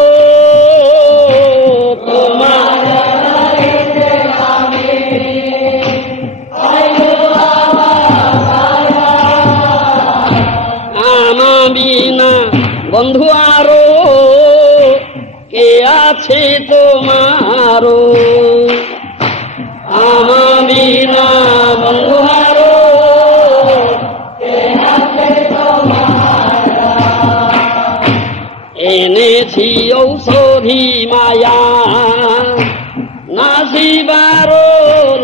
বন্ধু আরো কে আছে তোমারো, আমার বিনা বন্ধু আরো কে আছে তোমারো, এনেছি ঔষধি মায়া নাসিবারো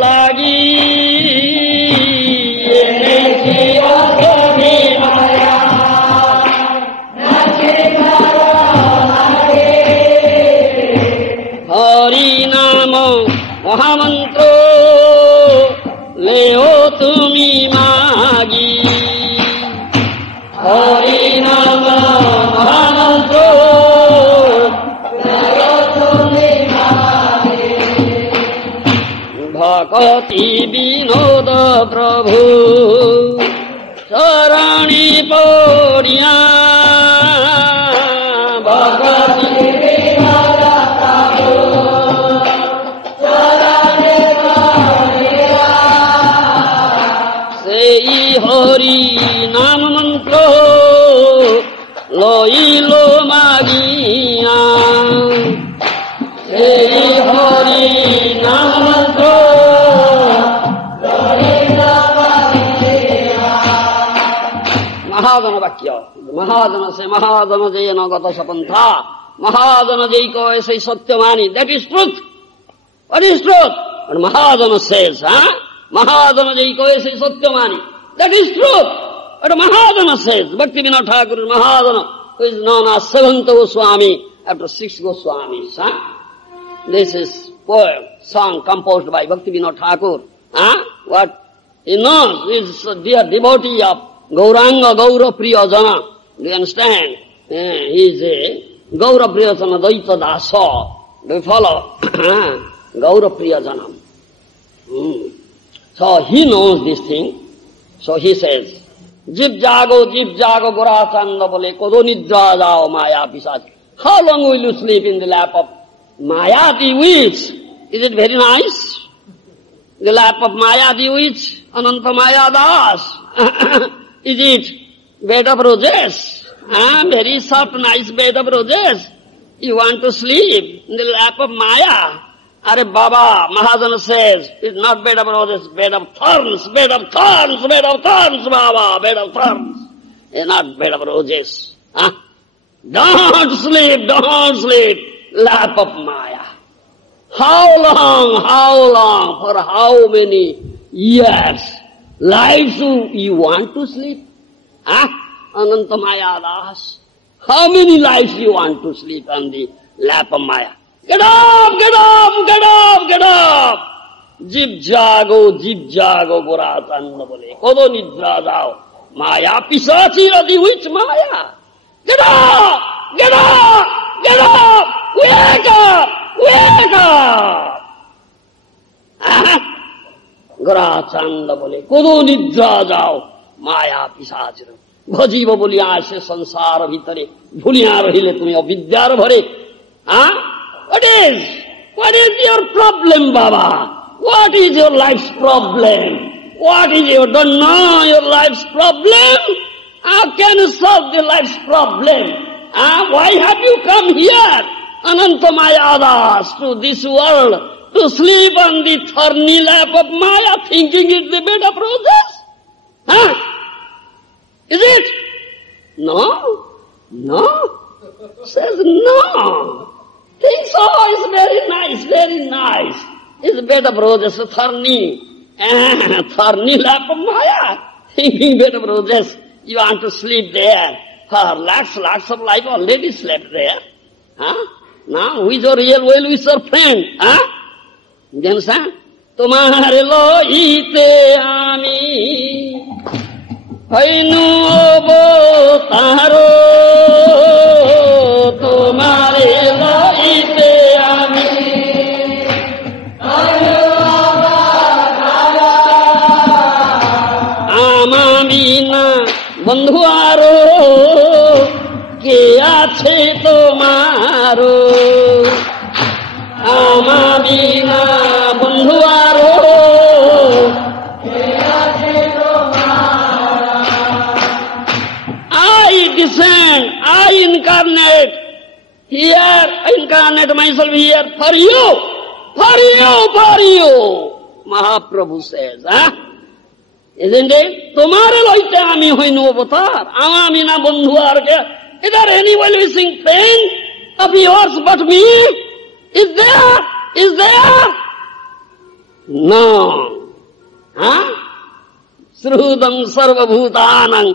লাগি, এনেছি ঔষধি মায়া মহামন্ত্র লেও তুমি মাগি, Hari Nama Mahamantro Bhakati Vinoda Prabhu Sarani Podiya Bhakati Vinoda Prabhu Sarani Podiya Sei Hari Nam Mantro Loilo Magiya Sei Hari Nam Mantro महाजन वाक्य महाजन से महाजन जय न गत सपंथा महाजन जय को ऐसे ही सत्य मानी that is truth what is truth और महाजन सेज महाजन जय को ऐसे ही सत्य मानी दैट इज ट्रूथ और महाजन सेज भक्ति विनोद ठाकुर महाजन who is known as seventh Goswami after 6 Goswamis this is poem song composed by Bhakti Vinod Thakur what he knows is dear devotee of Gauranga Gaura Priyajana. Do you understand? He is a Gaura Priyajana Daita Dasa. Do you follow? Gaura Priyajana. So he knows this thing. So he says, Jib jago Gora Chanda bole kodo nidra jao Maya Pisach. How long will you sleep in the lap of Maya the witch? Is it very nice? The lap of Maya the witch, Ananta Maya Das. Is it bed of roses? Very soft, nice bed of roses. You want to sleep in the lap of Maya? Are Baba, Mahajana says, it's not bed of roses, bed of thorns, bed of thorns, bed of thorns, Baba, bed of thorns. It's not bed of roses. Don't sleep, lap of Maya. How long, for how many years? Lives you want to sleep? Ananta Maya Das. How many lives you want to sleep on the lap of Maya? Get up! Jib jago, Gora Chanda bole. Kodo nidra jao. Maya pisachi radi which Maya? Get up! Wake up! Gora Chanda bole. Kodo nidra jao. Maya pisachi radi. भजीव बोलिया से संसार भीतरे भूलिया रहिले तुम्हें अविद्यार भरे What is your problem, Baba? What is your life's problem? Don't know your life's problem? How can you solve the life's problem? Why have you come here, Ananta Maya Das, to this world, to sleep on the thorny lap of Maya, thinking it's the bed of roses? Is it? No. Says no. Think so, it's very nice. It's a bed of roses, thorny lap of Maya. Thinking bed of roses, you want to sleep there. Lots of life already slept there. Now, who is your real well-wisher friend? You understand? Tumhare loite ami Hainu avotaro Tumhare loite ami Hainu avotaro Amamina bandhuaro Ke ache tomaro Amamina bandhuaro I incarnate here, I incarnate myself here for you. Mahaprabhu says, isn't it? Tumhare loite ami hoinu avatar, amamina bandhuar ke. Is there any well-wishing friend of yours but me? Is there? No. Srudam sarvabhutanam.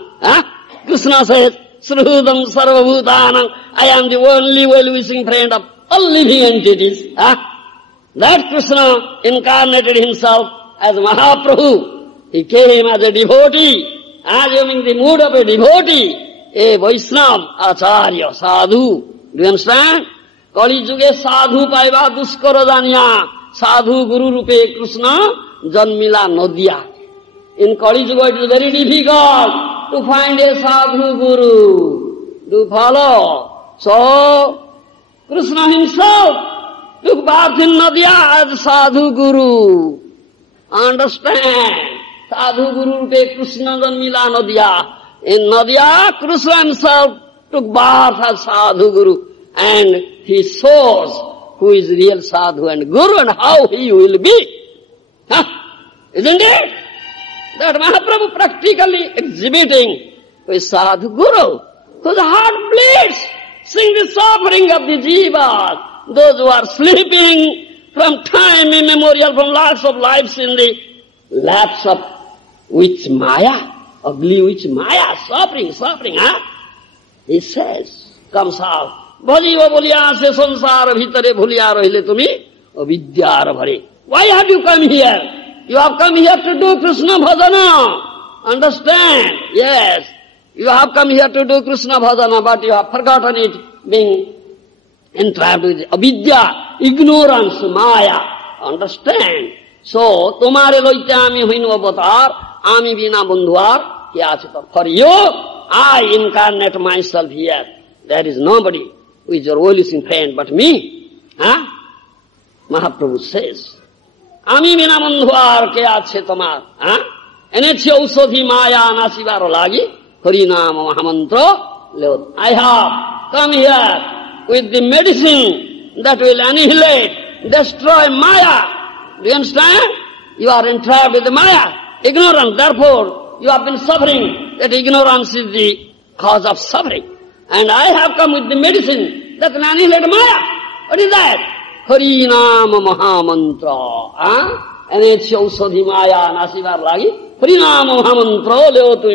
Krishna says, Srudam sarvabhutanam. I am the only well-wishing friend of all living entities. That Krishna incarnated himself as Mahaprabhu. He came as a devotee assuming the mood of a devotee, a Vaishnava, Acharya, Sadhu. Do you understand? Kali Juge Sadhu paiba duskara janiya, Sadhu Guru Rupe Krishna janmila nodiya. In Kali Yuga it is very difficult to find a Sadhu Guru. Do you follow? So, Krishna himself took birth in Nadia as Sadhu Guru. Understand? Sadhu Guru Rupe Krishna janmila Nadia. In Nadia, Krishna himself took birth as Sadhu Guru. And he shows who is real Sadhu and Guru and how he will be. Huh? Isn't it? That Mahaprabhu practically exhibiting with Sadhu Guru, whose heart bleeds, seeing the suffering of the jivas, those who are sleeping from time immemorial, from lots of lives in the laps of witch Maya, ugly witch Maya, suffering, huh? He says, comes out, Bhajiva boliya se sansar bhitare bhuliya rahile tumi avidyar bhare. Why have you come here? You have come here to do Krishna bhajana. Understand? Yes. You have come here to do Krishna bhajana, but you have forgotten it, being entrapped with avidya, ignorance, maya. Understand? So, tumhare loite ami huinu avatar, ami bina bandhuar, kya chita. For you, I incarnate myself here. There is nobody who is your evolution friend but me. Huh? Mahaprabhu says, Ami bina bandhuar ke ache tomar. Enechhe ausodhi maya nasibar lagi harinama mahamantra leot. I have come here with the medicine that will annihilate, destroy maya. Do you understand? You are entrapped with the maya, ignorance. Therefore, you have been suffering. That ignorance is the cause of suffering. And I have come with the medicine that will annihilate maya. What is that? Harinama Mahamantra. Enechhe ausodhi maya nasibar lagi Harinama Mahamantra leotu.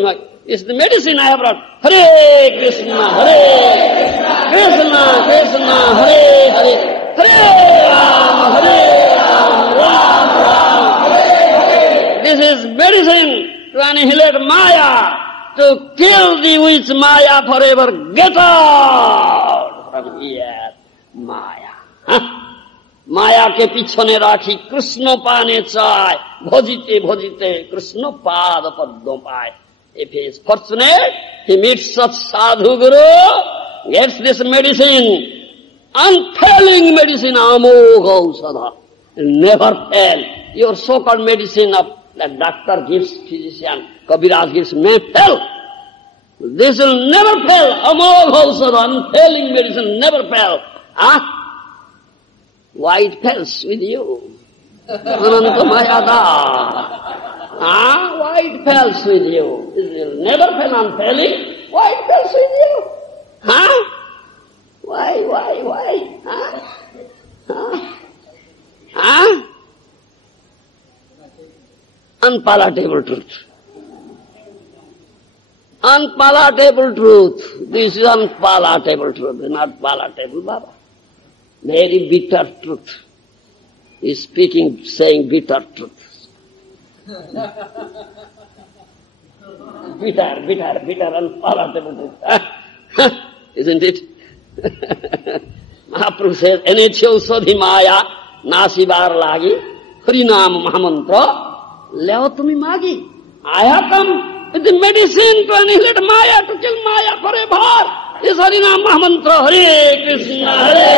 It's the medicine I have brought. Hare Krishna, Hare Krishna, Krishna, Hare Hare, Hare Rama, Rama Rama, Hare Hare. This is medicine to annihilate maya, to kill the witch maya forever. Get out from here, maya. माया के पिछने राखी कृष्ण पाने चाहे भजिते भजिते कृष्ण पाद पद्म पाए. If he is fortunate, he meets such sadhu guru, gets this medicine, unfailing medicine, amogha ausadha, never fail. Your so-called medicine of that doctor gives, physician, Kabiraj gives, may fail. This will never fail. Amogha ausadha, unfailing medicine, never fail. Why it fails with you? Ananta Mayada. Why it fails with you? It will never fail, unfailing. Why it fails with you? Why? Unpalatable truth. Unpalatable truth. This is unpalatable truth, not palatable, Baba. Very bitter truth. He is speaking, saying bitter truth. bitter, unpalatable truth. Isn't it? Mahaprabhu says, Enechhe ausodhi maya nasibar lagi harinam mahamantra leo tumi magi. I have come with the medicine to annihilate maya, to kill maya forever. This Harinam Mahamantra, Hare Krishna, Hare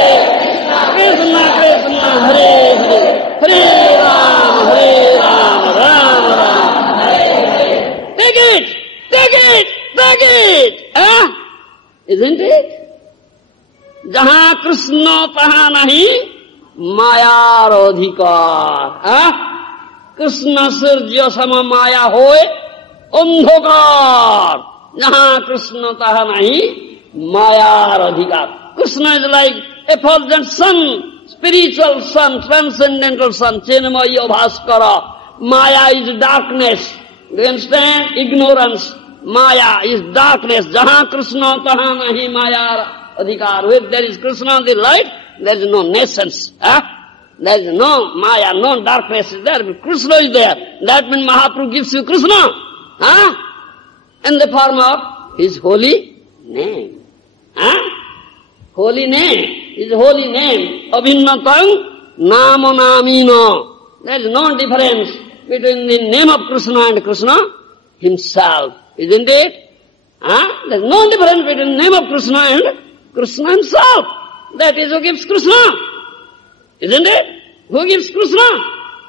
Krishna, Krishna, Hare Hare, Hare Rama, Rama Rama, Hare Hare. Take it! Isn't it? Jahan Krishna tahan nahi maya adhikar. Krishna sirjya sama maya hoy andhakar. Jahan Krishna tahan nahi maya adhikar. Krishna is like effulgent sun, spiritual sun, transcendental sun, Chinmaya Bhaskara. Maya is darkness. Do you understand? Ignorance. Maya is darkness. Jahan Krishna tahan nahi maya adhikar. Where there is Krishna, the light, there is no nations. There is no maya, no darkness is there. Krishna is there. That means Mahaprabhu gives you Krishna. in the form of his holy name. Holy name, his holy name. Abhinnatang nama namina. There is no difference between the name of Krishna and Krishna himself, isn't it? There is no difference between the name of Krishna and Krishna himself. That is who gives Krishna, isn't it? Who gives Krishna?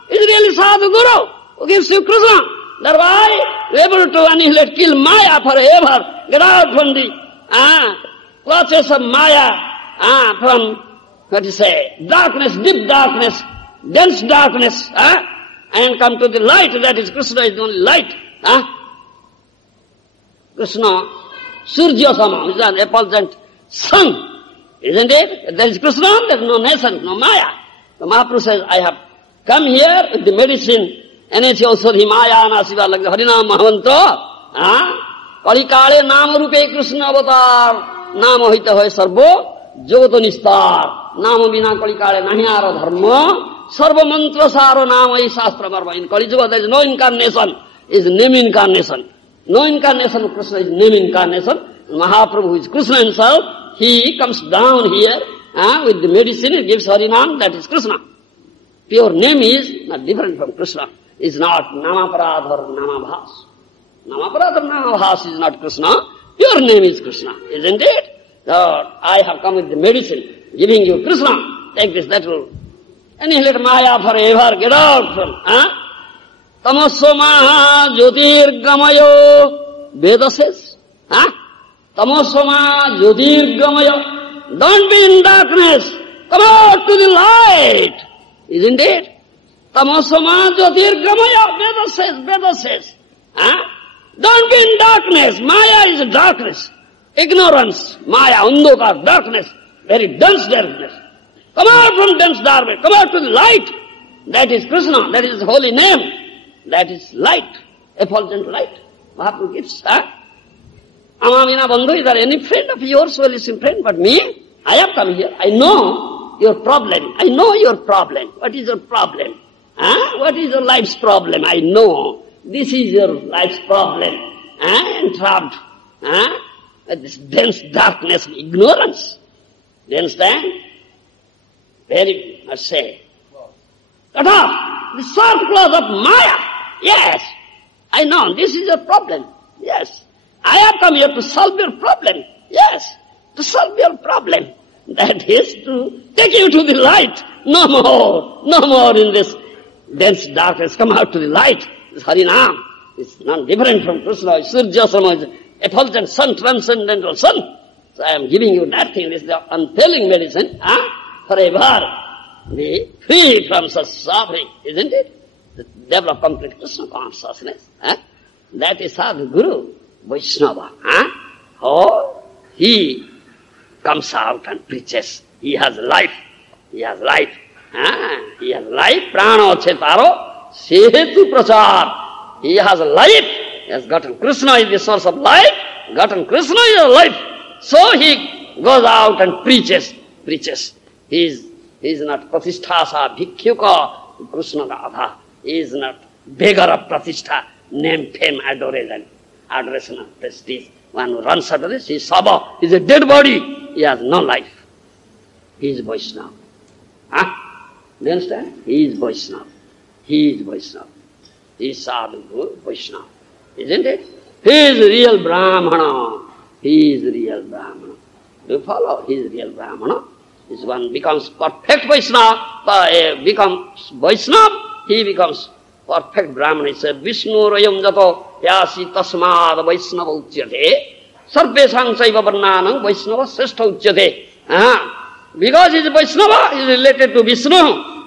Is really Sadhu Guru who gives you Krishna. Thereby, you are able to annihilate, kill Maya forever. Get out from the clutches of Maya, from, what you say, darkness, deep darkness, dense darkness, and come to the light. That is, Krishna is the only light. Krishna, Surya Sama, is an effulgent sun, isn't it? There is Krishna, there is no nation, no Maya. The Mahaprabhu says, I have come here with the medicine, NH Ausadhi Maya Nasiva, like the Harinam Mahamantra, Kali Kale Nama Rupe Krishna Avatar, Nama Hita Hoy Sarbo, Jogoto Nistar, Nama Bina Kali Kale Nahyara Dharma, Sarva Mantra Saro Nama is Shastra Marva. In Kali Yuga there is no incarnation, is name incarnation. No incarnation of Krishna is name incarnation. Mahaprabhu, who is Krishna himself, he comes down here with the medicine, he gives Harinam, that is Krishna. Pure name is not different from Krishna. Is not Namaparad or Namabhas. Namaparad or Namabhas is not Krishna. Pure name is Krishna, isn't it? So, I have come with the medicine, giving you Krishna. Take this, that will annihilate Maya forever. Get out from, Tamosoma Jyotirgamayo. Veda says, Tamosoma Jyotirgamayo. Don't be in darkness. Come out to the light. Isn't it? Tamosoma Jyotirgamaya. Veda says. Don't be in darkness. Maya is darkness. Ignorance. Maya, Undokar, darkness. Very dense darkness. Come out from dense darkness. Come out to the light. That is Krishna. That is his holy name. That is light. Effulgent light. Mahaprabhu gives. Amamina Bandhu, is there any friend of yours, well-wishing friend, but me? I have come here. I know your problem. I know your problem. What is your problem? What is your life's problem? I know. This is your life's problem. Entrapped. This dense darkness, ignorance. Do you understand? Very much say. Cut off the soft clothes of Maya. Yes. I know. This is your problem. Yes. I have come here to solve your problem. Yes. To solve your problem. That is to take you to the light. No more. No more in this dense darkness. Come out to the light. This Harinam is not different from Krishna. Surya Sama is effulgent sun, transcendental sun. So I am giving you that thing. This is the unfailing medicine. Forever. Be free from such suffering. Isn't it? To develop complete Krishna consciousness. That is how the Guru, Vaishnava. Oh, he comes out and preaches. He has life. He has life. He has life. Prano chetaro sehetu prachar. He has life. He has gotten Krishna is the source of life. Gotten Krishna is life. So he goes out and preaches. He is not pratisthasa bhikhyuka Krishna Radha. He is not beggar of pratishtha, name, fame, adoration of prestige. One who runs after this, he is Saba, he is a dead body, he has no life. He is Vaishnava. Do you understand? He is Vaishnava. He is Vaishnava. He is Sadhu Guru, Vaishnava. Isn't it? He is real Brahmana. He is real Brahmana. Do you follow? He is real Brahmana. This one becomes perfect Vaishnava, becomes Vaishnava, he becomes perfect Brahmana. He said, Vishnu Rayam Jato Yasi Tasmad Vaishnava Uchyate Sarvesang Saiva Varnanam Vaishnava Srestha Uchyate. Because he is Vaishnava, he is related to Vishnu,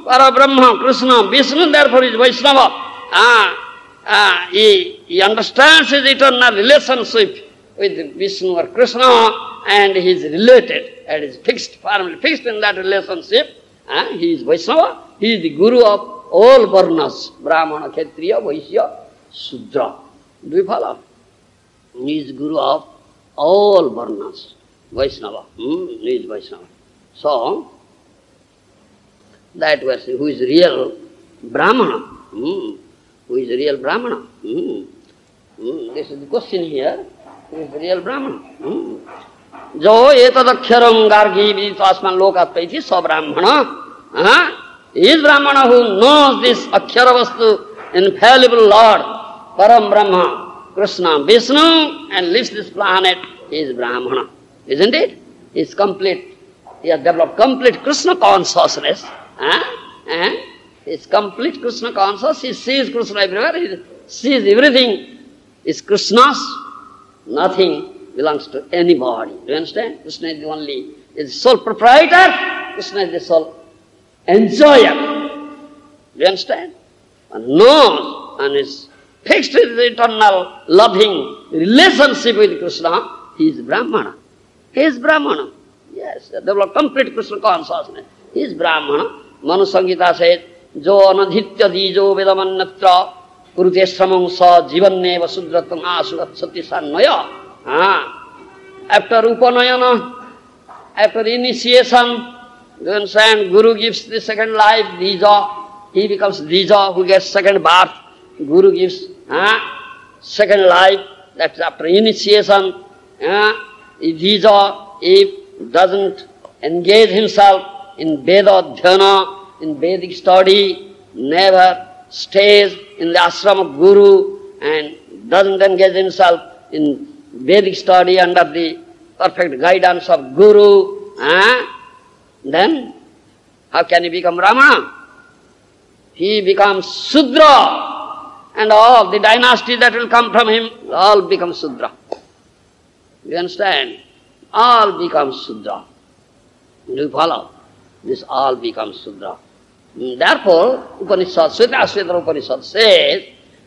Para Brahma, Krishna, Vishnu, therefore he is Vaishnava. He understands his eternal relationship with Vishnu or Krishna, and he is related, and is fixed, firmly fixed in that relationship. He is Vaishnava, he is the Guru of all Varnas, Brahmana, Kshatriya, Vaishya, Sudra. Do you follow? He is Guru of all Varnas, Vaishnava. He is Vaishnava. So, that was who is real Brahmana. Who is real Brahmana? This is the question here. Who is the real Brahmana? Jo etadaksharam gargi viditasman lokatvaiti sa Brahmana. He is Brahmana who knows this akshara vastu, infallible Lord, Param Brahma, Krishna, Vishnu, and lives this planet. He is Brahmana. Isn't it? He is complete. He has developed complete Krishna consciousness. He is complete Krishna consciousness. He sees Krishna everywhere. He sees everything is Krishna's. Nothing belongs to anybody. Do you understand? Krishna is the only, is the sole proprietor. Krishna is the sole enjoyer. Do you understand? And knows and is fixed with the eternal loving relationship with Krishna. He is Brahmana. He is Brahmana. Yes, develop complete Krishna consciousness. He is Brahmana. Manu Samhita says, Jo anadhitya dijo vedamannatra kurute shramam sa jivanneva sudratam asugatsati sannaya. After Upanayana, after initiation, you understand, Guru gives the second life, Dija. He becomes Dija, who gets second birth. Guru gives second life, that's after initiation. Dija, if doesn't engage himself in Veda Dhyana, in Vedic study, never stays in the ashram of Guru and doesn't engage himself in Vedic study under the perfect guidance of Guru, then how can he become Brahmana? He becomes Sudra, and all the dynasty that will come from him all become Sudra. You understand? All becomes Sudra. Do you follow? This all becomes Sudra. Therefore, Upanishad, Shvetashvetara Upanishad says,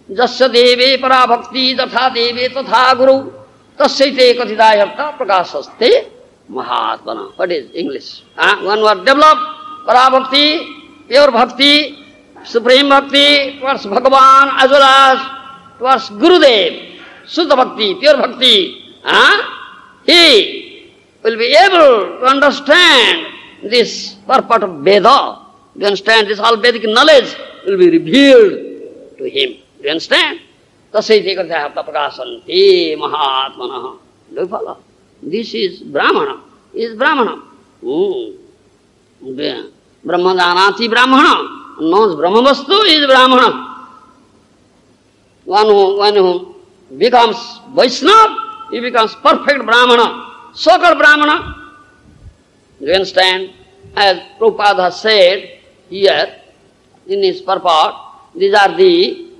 Jasya deve para bhakti tatha deve tatha guru tasyaite katidayartha prakasaste mahatmana. What is English? One word, develop para bhakti, pure bhakti, supreme bhakti towards Bhagavan as well as towards Gurudev, Shuddha bhakti, pure bhakti. He will be able to understand this purport of Veda. Do you understand? This all Vedic knowledge will be revealed to him. Do you understand? Tasyaite katidayartha prakasanti mahatmana. Do you follow? This is Brahmana. He is Brahmana. Brahmadanati Brahmana. Knows Brahmavastu is Brahmana. One who becomes Vaishnava, he becomes perfect Brahmana. So-called Brahmana. Do you understand? As Prabhupada has said here in his purport, these are the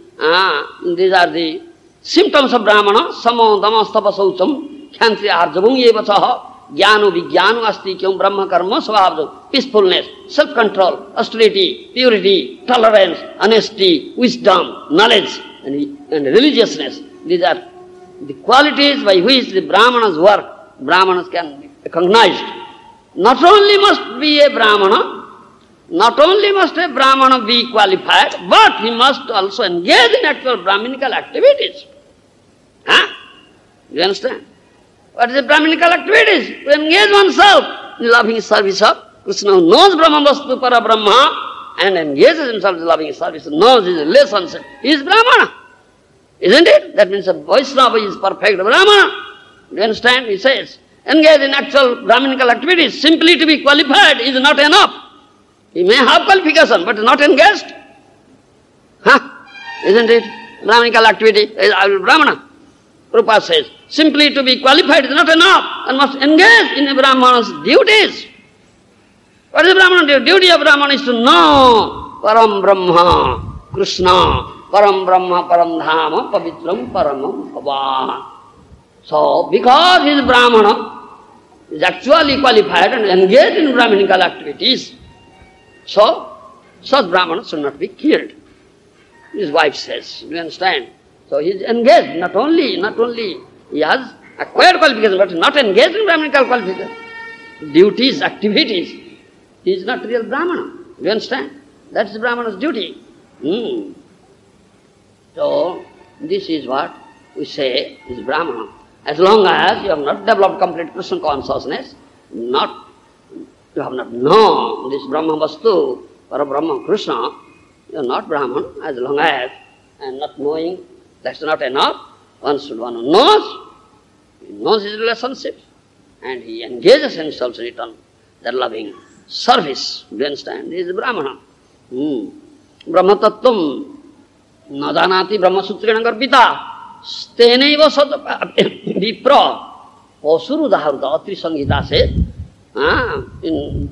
symptoms of Brahmana. Samo damastapa saucham khyantri arjavung yevachaha jnano vijnano asti kyam brahma karma svabhav. Peacefulness, self-control, austerity, purity, tolerance, honesty, wisdom, knowledge and religiousness. These are the qualities by which the Brahmanas work. Brahmanas can be recognized. Not only must be a Brahmana, not only must a Brahmana be qualified, but he must also engage in actual Brahminical activities. You understand? What is the Brahminical activities? To engage oneself in loving service of Krishna, who knows Brahma Vastu Para Brahma and engages himself in loving service, knows his relationship. He is Brahmana. Isn't it? That means a Vaishnava is perfect Brahmana. You understand? He says, engage in actual Brahminical activities. Simply to be qualified is not enough. He may have qualification, but not engaged. Isn't it? Brahminical activity is Brahmana. Prabhupada says, simply to be qualified is not enough, and must engage in a Brahmana's duties. What is the Brahmana duty? Duty of Brahmana is to know Param Brahma, Krishna, Param Brahma, Param Dhama, Pavitram, Paramam Bhavan. So, because he is Brahmana, he is actually qualified and engaged in Brahminical activities, so such Brahmana should not be killed. His wife says, do you understand? So he is engaged, not only he has acquired qualification, but not engaged in Brahminical qualification. Duties, activities. He is not real Brahmana. Do you understand? That is Brahmana's duty. So this is what we say is Brahmana. As long as you have not developed complete Krishna consciousness, you have not known this Brahma Vastu, Para Brahma Krishna, you are not Brahman. As long as, and not knowing, that's not enough. one knows his relationship, and he engages himself in return, that loving service. Do you understand? He is a Brahmana. Brahma Tattvam na janati Brahma Sutrena Garpita stenaiva sad vipra pasuru daharuta. Atri Samhita says, in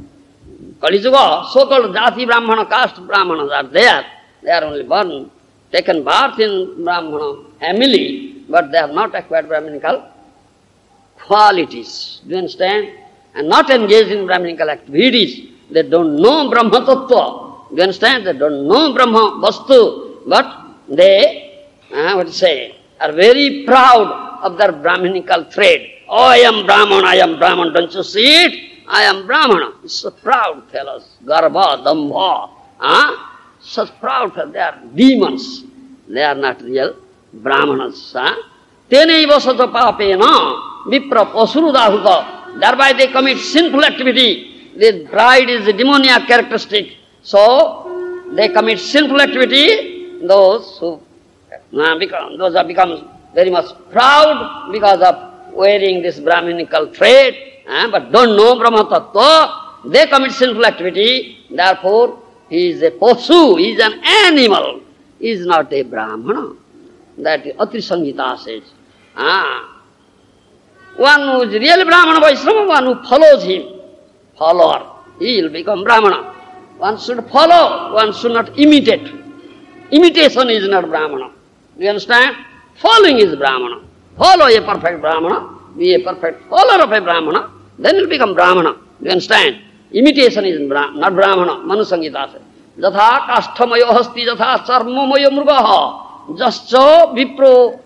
Kali Yuga, so-called Jati Brahmana, caste Brahmanas are there. They are only born, taken birth in Brahmana family, but they have not acquired Brahminical qualities. Do you understand? And not engaged in Brahminical activities. They don't know Brahma Tattva. Do you understand? They don't know Brahma Vastu, but they, are very proud of their Brahminical thread. Oh, I am Brahman, don't you see it? I am Brahmana. It's so proud fellows. Garbha, Dambha. Such proud fellows. They are demons. They are not real Brahmanas. Tenaiva saja papena vipra pasurudahuta. Thereby they commit sinful activity. Their pride is a demoniac characteristic. So they commit sinful activity. Those who have become very much proud because of wearing this Brahminical thread, but don't know Brahma Tattva, they commit sinful activity. Therefore, he is a pasu, he is an animal, he is not a Brahmana. That Atri Samhita says. One who is really Brahmana Vaishnava, one who follows him, follower, he will become Brahmana. One should follow, one should not imitate. Imitation is not Brahmana. Do you understand? Following is Brahmana. Follow a perfect Brahmana, be a perfect follower of a Brahmana, then you will become Brahmana. Do you understand? Imitation is not Brahmana. Manu Samhita says. Jatha kasthamayo hasti jatha charmamayo mrugaha jascha vipro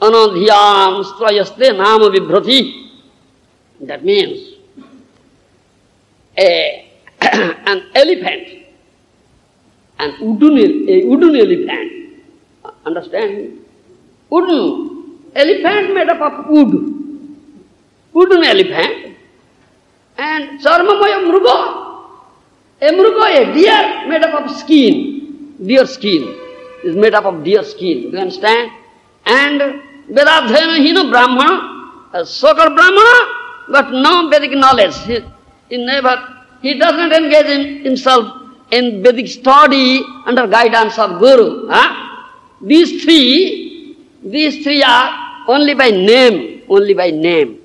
anadhyam strayaste nama vibhrati. That means an elephant, a wooden elephant. Understand? Wooden elephant made up of wood. Wooden elephant. And charmamaya mruga. A mruga, a deer made up of skin. Deer skin is made up of deer skin. Do you understand? And Vedadhyayana hina Brahmana, a so-called Brahmana, but no Vedic knowledge. He does not engage himself in Vedic study under guidance of Guru. These three are only by name,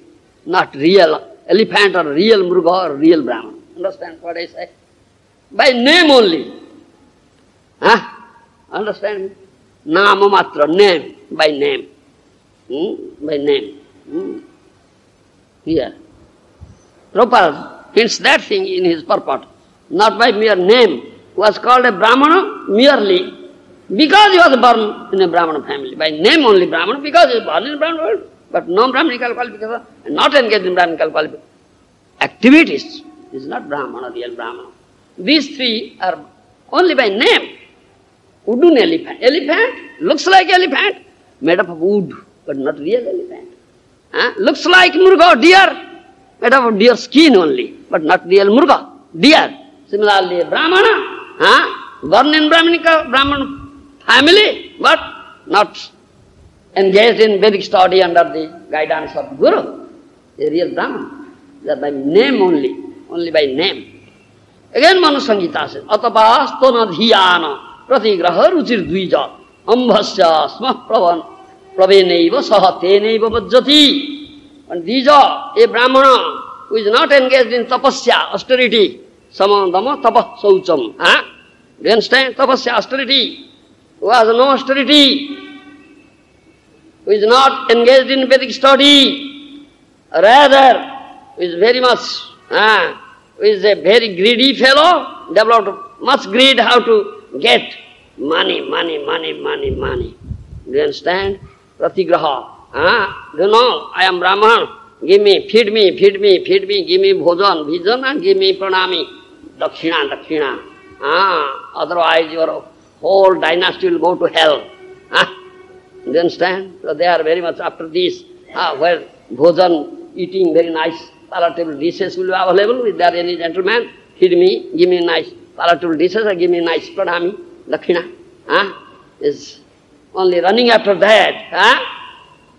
not real elephant or real mruga or real Brahman. Understand what I say? By name only. Understand? Nama matra, name, by name. By name. Here. Prabhupada hints that thing in his purport. Not by mere name. He was called a Brahmana merely because he was born in a Brahmana family. By name only Brahmana, because he was born in a Brahmana world. But no Brahminical qualification, and not engaged in Brahminical qualification. Activities is not Brahmana, real Brahmana. These three are only by name. Wooden elephant. Elephant looks like elephant, made up of wood, but not real elephant. Looks like murga, deer, made up of deer skin only, but not real murga, deer. Similarly, a Brahmana, born in Brahman family, but not engaged in Vedic study under the guidance of Guru. A real Brahman. That by name only by name. Again Manu Samhita says, Atapastana dhyana pratigraha ruchir dvija ambhasya smah pravenaiva saha tenaiva vajjati. And dvija, a Brahmana who is not engaged in tapasya, austerity, samadama tapah saucham. Do you understand? Tapasya, austerity. Who has no austerity, who is not engaged in Vedic study, rather who is very much, who is a very greedy fellow, developed much greed how to get money. Do you understand? Pratigraha. Do you know, I am Brahman, give me, feed me, give me bhojan, and give me pranami, dakshina. Otherwise your whole dynasty will go to hell. Do you understand? So they are very much after this, where bhojan, eating very nice palatable dishes will be available. Is there any gentleman? Feed me, give me nice palatable dishes, or give me nice pranami, dakshina. Is only running after that. Huh?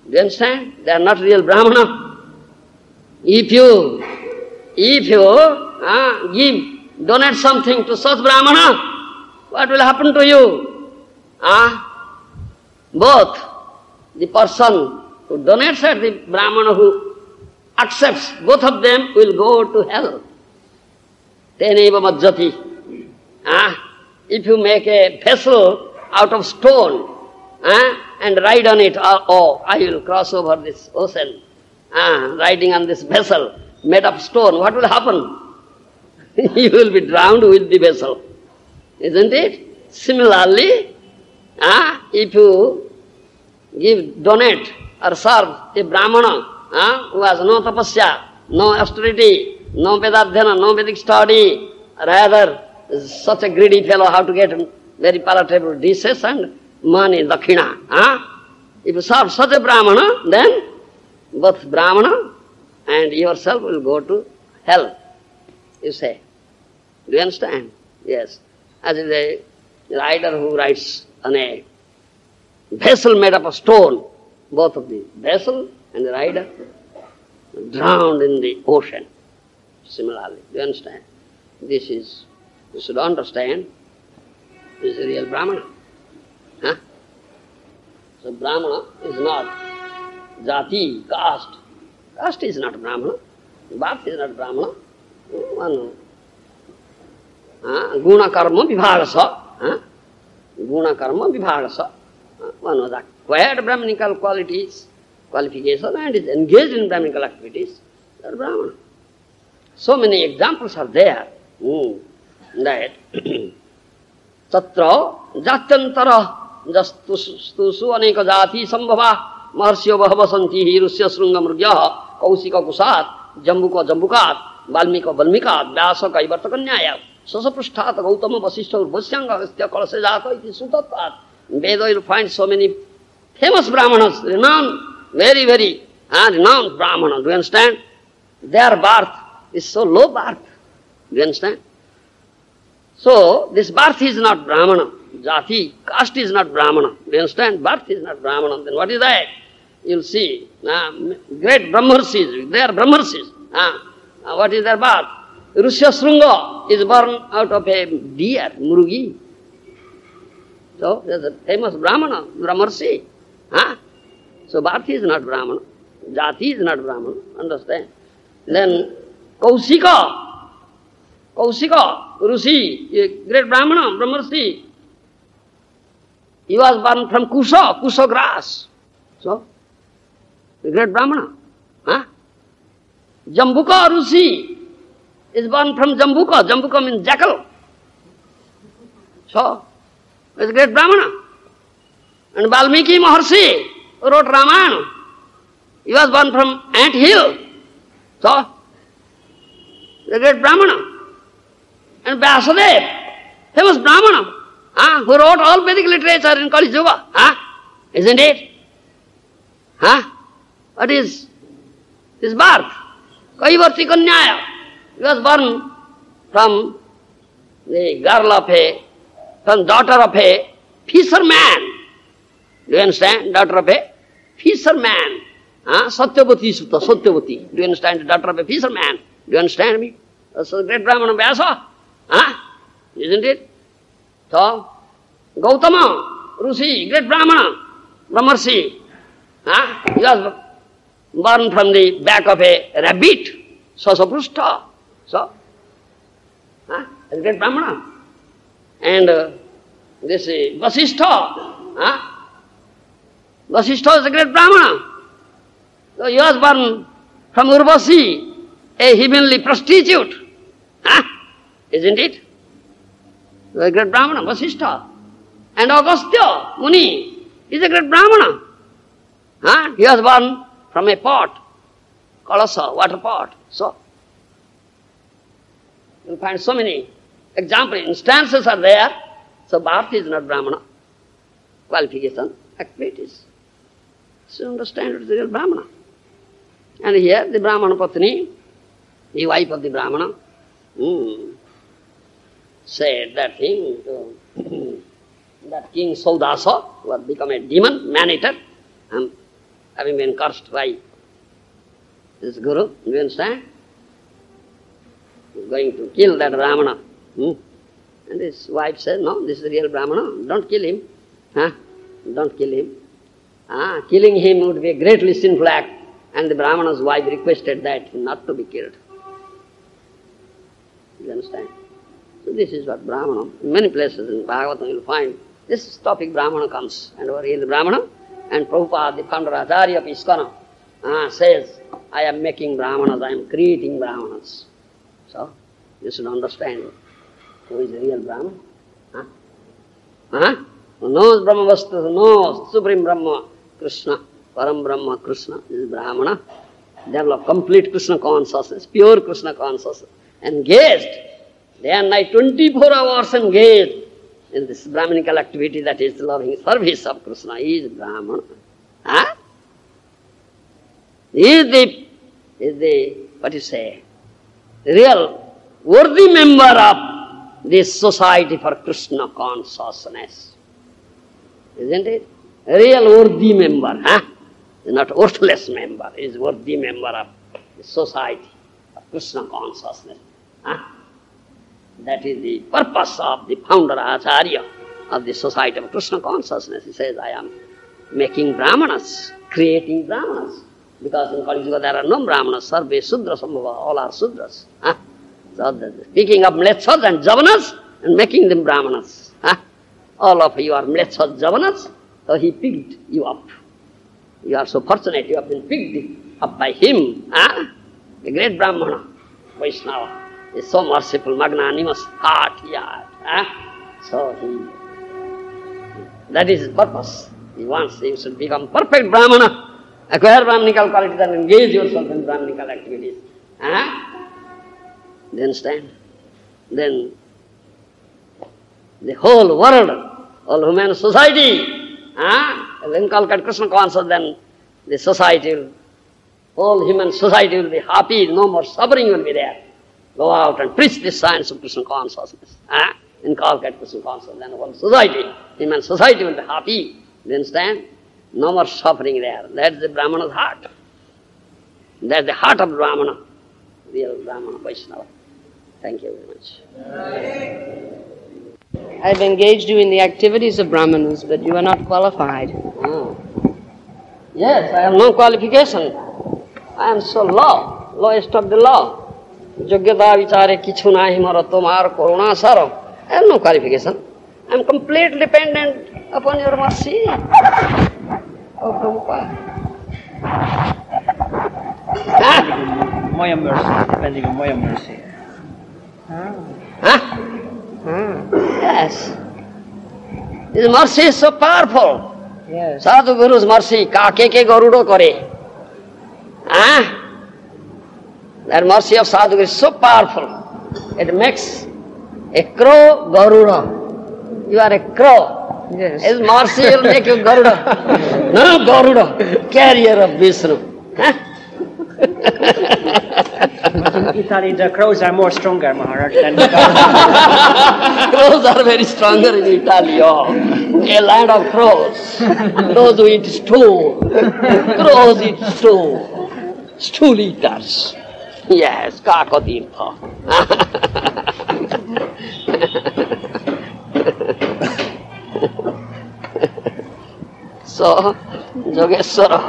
Do you understand? They are not real Brahmana. If you donate something to such Brahmana, what will happen to you? Both the person who donates and the Brahmana who accepts, both of them will go to hell. Teneva majjati. If you make a vessel out of stone and ride on it, oh, I will cross over this ocean, riding on this vessel made of stone, what will happen? You will be drowned with the vessel. Isn't it? Similarly, if you donate or serve a Brahmana who has no tapasya, no austerity, no Vedadhyana, no Vedic study, rather such a greedy fellow how to get very palatable dishes and money, dakshina. If you serve such a Brahmana, then both Brahmana and yourself will go to hell, you say. Do you understand? Yes. As is a rider who rides on a vessel made up of stone, both of the vessel and the rider drowned in the ocean. Similarly, do you understand? This is, you should understand, this is a real Brahmana. So Brahmana is not jati, caste. Caste is not Brahmana. Birth is not Brahmana. One guna karma vibhagasa. Guna karma vibhagasa. One was acquired Brahminical qualities, qualification, and is engaged in Brahminical activities. That is Brahmana. So many examples are there. That Tatra Jatyantara Jastusu Aneka Jati Sambhava Maharsyo Bahavasanti Hirusya Srunga Mrugyaha Kausika Kusat Jambuka Jambukat Valmika Valmikat Vyasaka Ivartakanyaya Sasaprishthat Gautama Vasishtha Urvasyanga Astya Kalasajata Iti Sutatvat. In Veda you will find so many famous Brahmanas, renowned, very, very renowned Brahmanas. Do you understand? Their birth is so low birth. Do you understand? So, this birth is not Brahmana. Jati, caste is not Brahmana. Do you understand? Birth is not Brahmana. Then what is that? You'll see. Great Brahmarshis, they are Brahmarshis. What is their birth? Rusya Srunga is born out of a deer, Murugi. So, there's a famous Brahmana, Brahmarshi. So, birth is not Brahmana. Jati is not Brahmana. Understand? Then, Kausika, Rusi, a great Brahmana, Brahmarshi. He was born from Kusa grass. So, a great Brahmana. Jambuka Rusi is born from Jambuka. Jambuka means jackal. So, he's a great Brahmana. And Valmiki Maharshi wrote Ramayana. He was born from ant hill. So, he's a great Brahmana. And Vyasadeva, famous Brahmana, who wrote all Vedic literature in Kali Yuga. Isn't it? What is his birth? Kaivarti Kanyaya. He was born from the girl of from daughter of a fisherman. Do you understand? Daughter of a fisherman. Satyavati Sutta, Satyavati. Do you understand? Daughter of a fisherman. Do you understand me? That's a great Brahmana Vyasa. Isn't it? So, Gautama, Rusi, great Brahmana, Brahmarshi. He was born from the back of a rabbit, Sasaprushta. So, a great Brahmana. And this Vasishtha. Vasishtha is a great Brahmana. So, he was born from Urvasi, a heavenly prostitute. Isn't it? A great Brahmana, Vasishtha. And Agastya Muni is a great Brahmana. He was born from a pot, Kalasa, water pot. So, you'll find so many examples, instances are there. So, birth is not Brahmana. Qualification, activities. So, understand it is a real Brahmana. And here, the Brahmana Patni, the wife of the Brahmana, said that thing to that King Saudasa, who had become a demon, man-eater, having been cursed by this Guru, you understand? He's going to kill that Brahmana. And his wife said, no, this is the real Brahmana, don't kill him. Don't kill him. Killing him would be a greatly sinful act. And the Brahmana's wife requested that not to be killed. You understand? So this is what Brahmana, in many places in Bhagavatam you'll find, this topic Brahmana comes, and over here the Brahmana, and Prabhupada, the founder Acharya of ISKCON, says, I am making Brahmanas, I am creating Brahmanas. So, you should understand who is the real Brahman. Who knows Brahma Vastu, who knows Supreme Brahma, Krishna, Param Brahma, Krishna, this is Brahmana, develop complete Krishna consciousness, pure Krishna consciousness, engaged, day and night, 24 hours engaged in this Brahminical activity, that is loving service of Krishna. He is Brahmana. He is the, what you say, real worthy member of this society for Krishna consciousness. Isn't it? A real worthy member, not worthless member, is worthy member of the society of Krishna consciousness. That is the purpose of the founder Acharya of the society of Krishna consciousness. He says, I am making Brahmanas, creating Brahmanas. Because in Kali Yuga there are no Brahmanas, Sarve Sudra Sambhava, all are Sudras. So speaking of Mlechas and Javanas and making them Brahmanas. All of you are Mlechas, Javanas, so he picked you up. You are so fortunate, you have been picked up by him. The great Brahmana, Vaishnava, is so merciful, magnanimous, heart, So that is his purpose. He wants you should become perfect Brahmana. Acquire Brahminical qualities and engage yourself in Brahminical activities. You understand? Then the whole world, all human society, will inculcate Krishna consciousness, then the society, whole human society will be happy, no more suffering will be there. Go out and preach the science of Krishna consciousness. Inculcate Krishna consciousness, then the whole society, human society will be happy. You understand? No more suffering there. That's the Brahmana's heart. That's the heart of Brahmana, real Brahmana, Vaishnava. Thank you very much. I've engaged you in the activities of Brahmanas, but you are not qualified. Yes, I have no qualification. I am so low, lowest of the low. Yogyata vichare kichu nahi mara tomar karuna saro. I have no qualification. I am completely dependent upon your mercy. Oh, Prabhupada. Maya mercy, depending on Maya mercy. Yes. His mercy is so powerful. Yes. Sadhu Guru's mercy, kake ke garudo kore. That mercy of Sadhu Guru is so powerful. It makes a crow Garuda. You are a crow. Yes. His mercy will make you Garuda. No, Garuda, carrier of Vishnu. But in Italy, the crows are more stronger, Maharaj, than the Crows are very stronger in Italy, a land of crows. Those who eat stool. Crows eat stool. Stool eaters. Yes, Kakatirtha. So, Yogeshwara,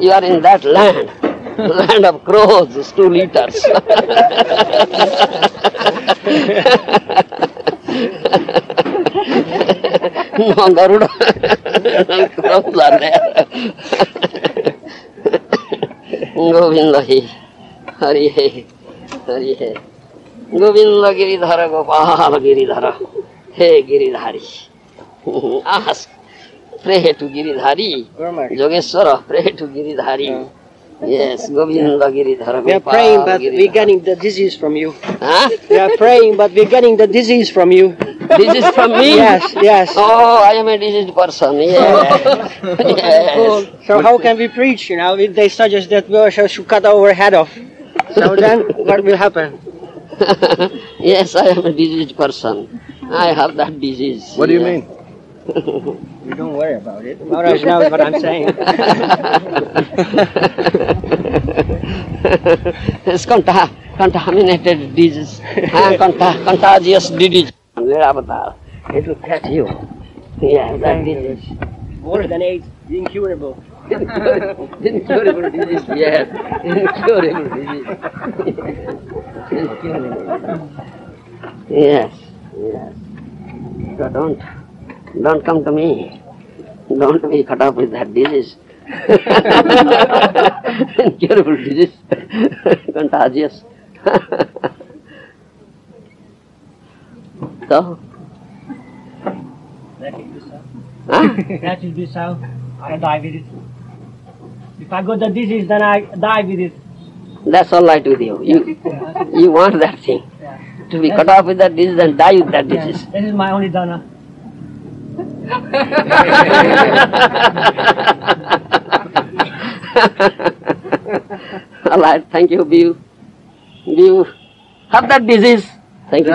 you are in that land. Land of crows, stool eaters. No, Garuda. Crows are there. Govinda hi, Hari he, Hari he. Govinda Giridhara Gopala Giridhara. Hey Giridhari. Ask. Pray to Giridhari. Yogeshwara, pray to Giridhari. Yes, Govinda Giridhara. We are praying, but we're getting the disease from you. Huh? We are praying, but we're getting the disease from you. This is from me? Yes, yes. Oh, I am a diseased person. Yes. Yes. So how can we preach, if they suggest that we should cut our head off? So then, what will happen? Yes, I am a diseased person. I have that disease. What do you mean? You don't worry about it. Maharaj knows what I'm saying. It's contaminated disease. Contagious disease. It will catch you. Yeah, that disease. Worse than AIDS, incurable. Incurable disease, yes. Incurable disease. Incurable. Yes, yes. So don't come to me. Don't be cut off with that disease. Incurable disease. Contagious. So? That will be so. Huh? That will be so. I die with it. If I got the disease, then I die with it. That's all right with you. You want that thing. Yeah. To be cut off with that disease and die with that disease. This is my only dana. All right, thank you, Biu. Biu, have that disease. Thank you.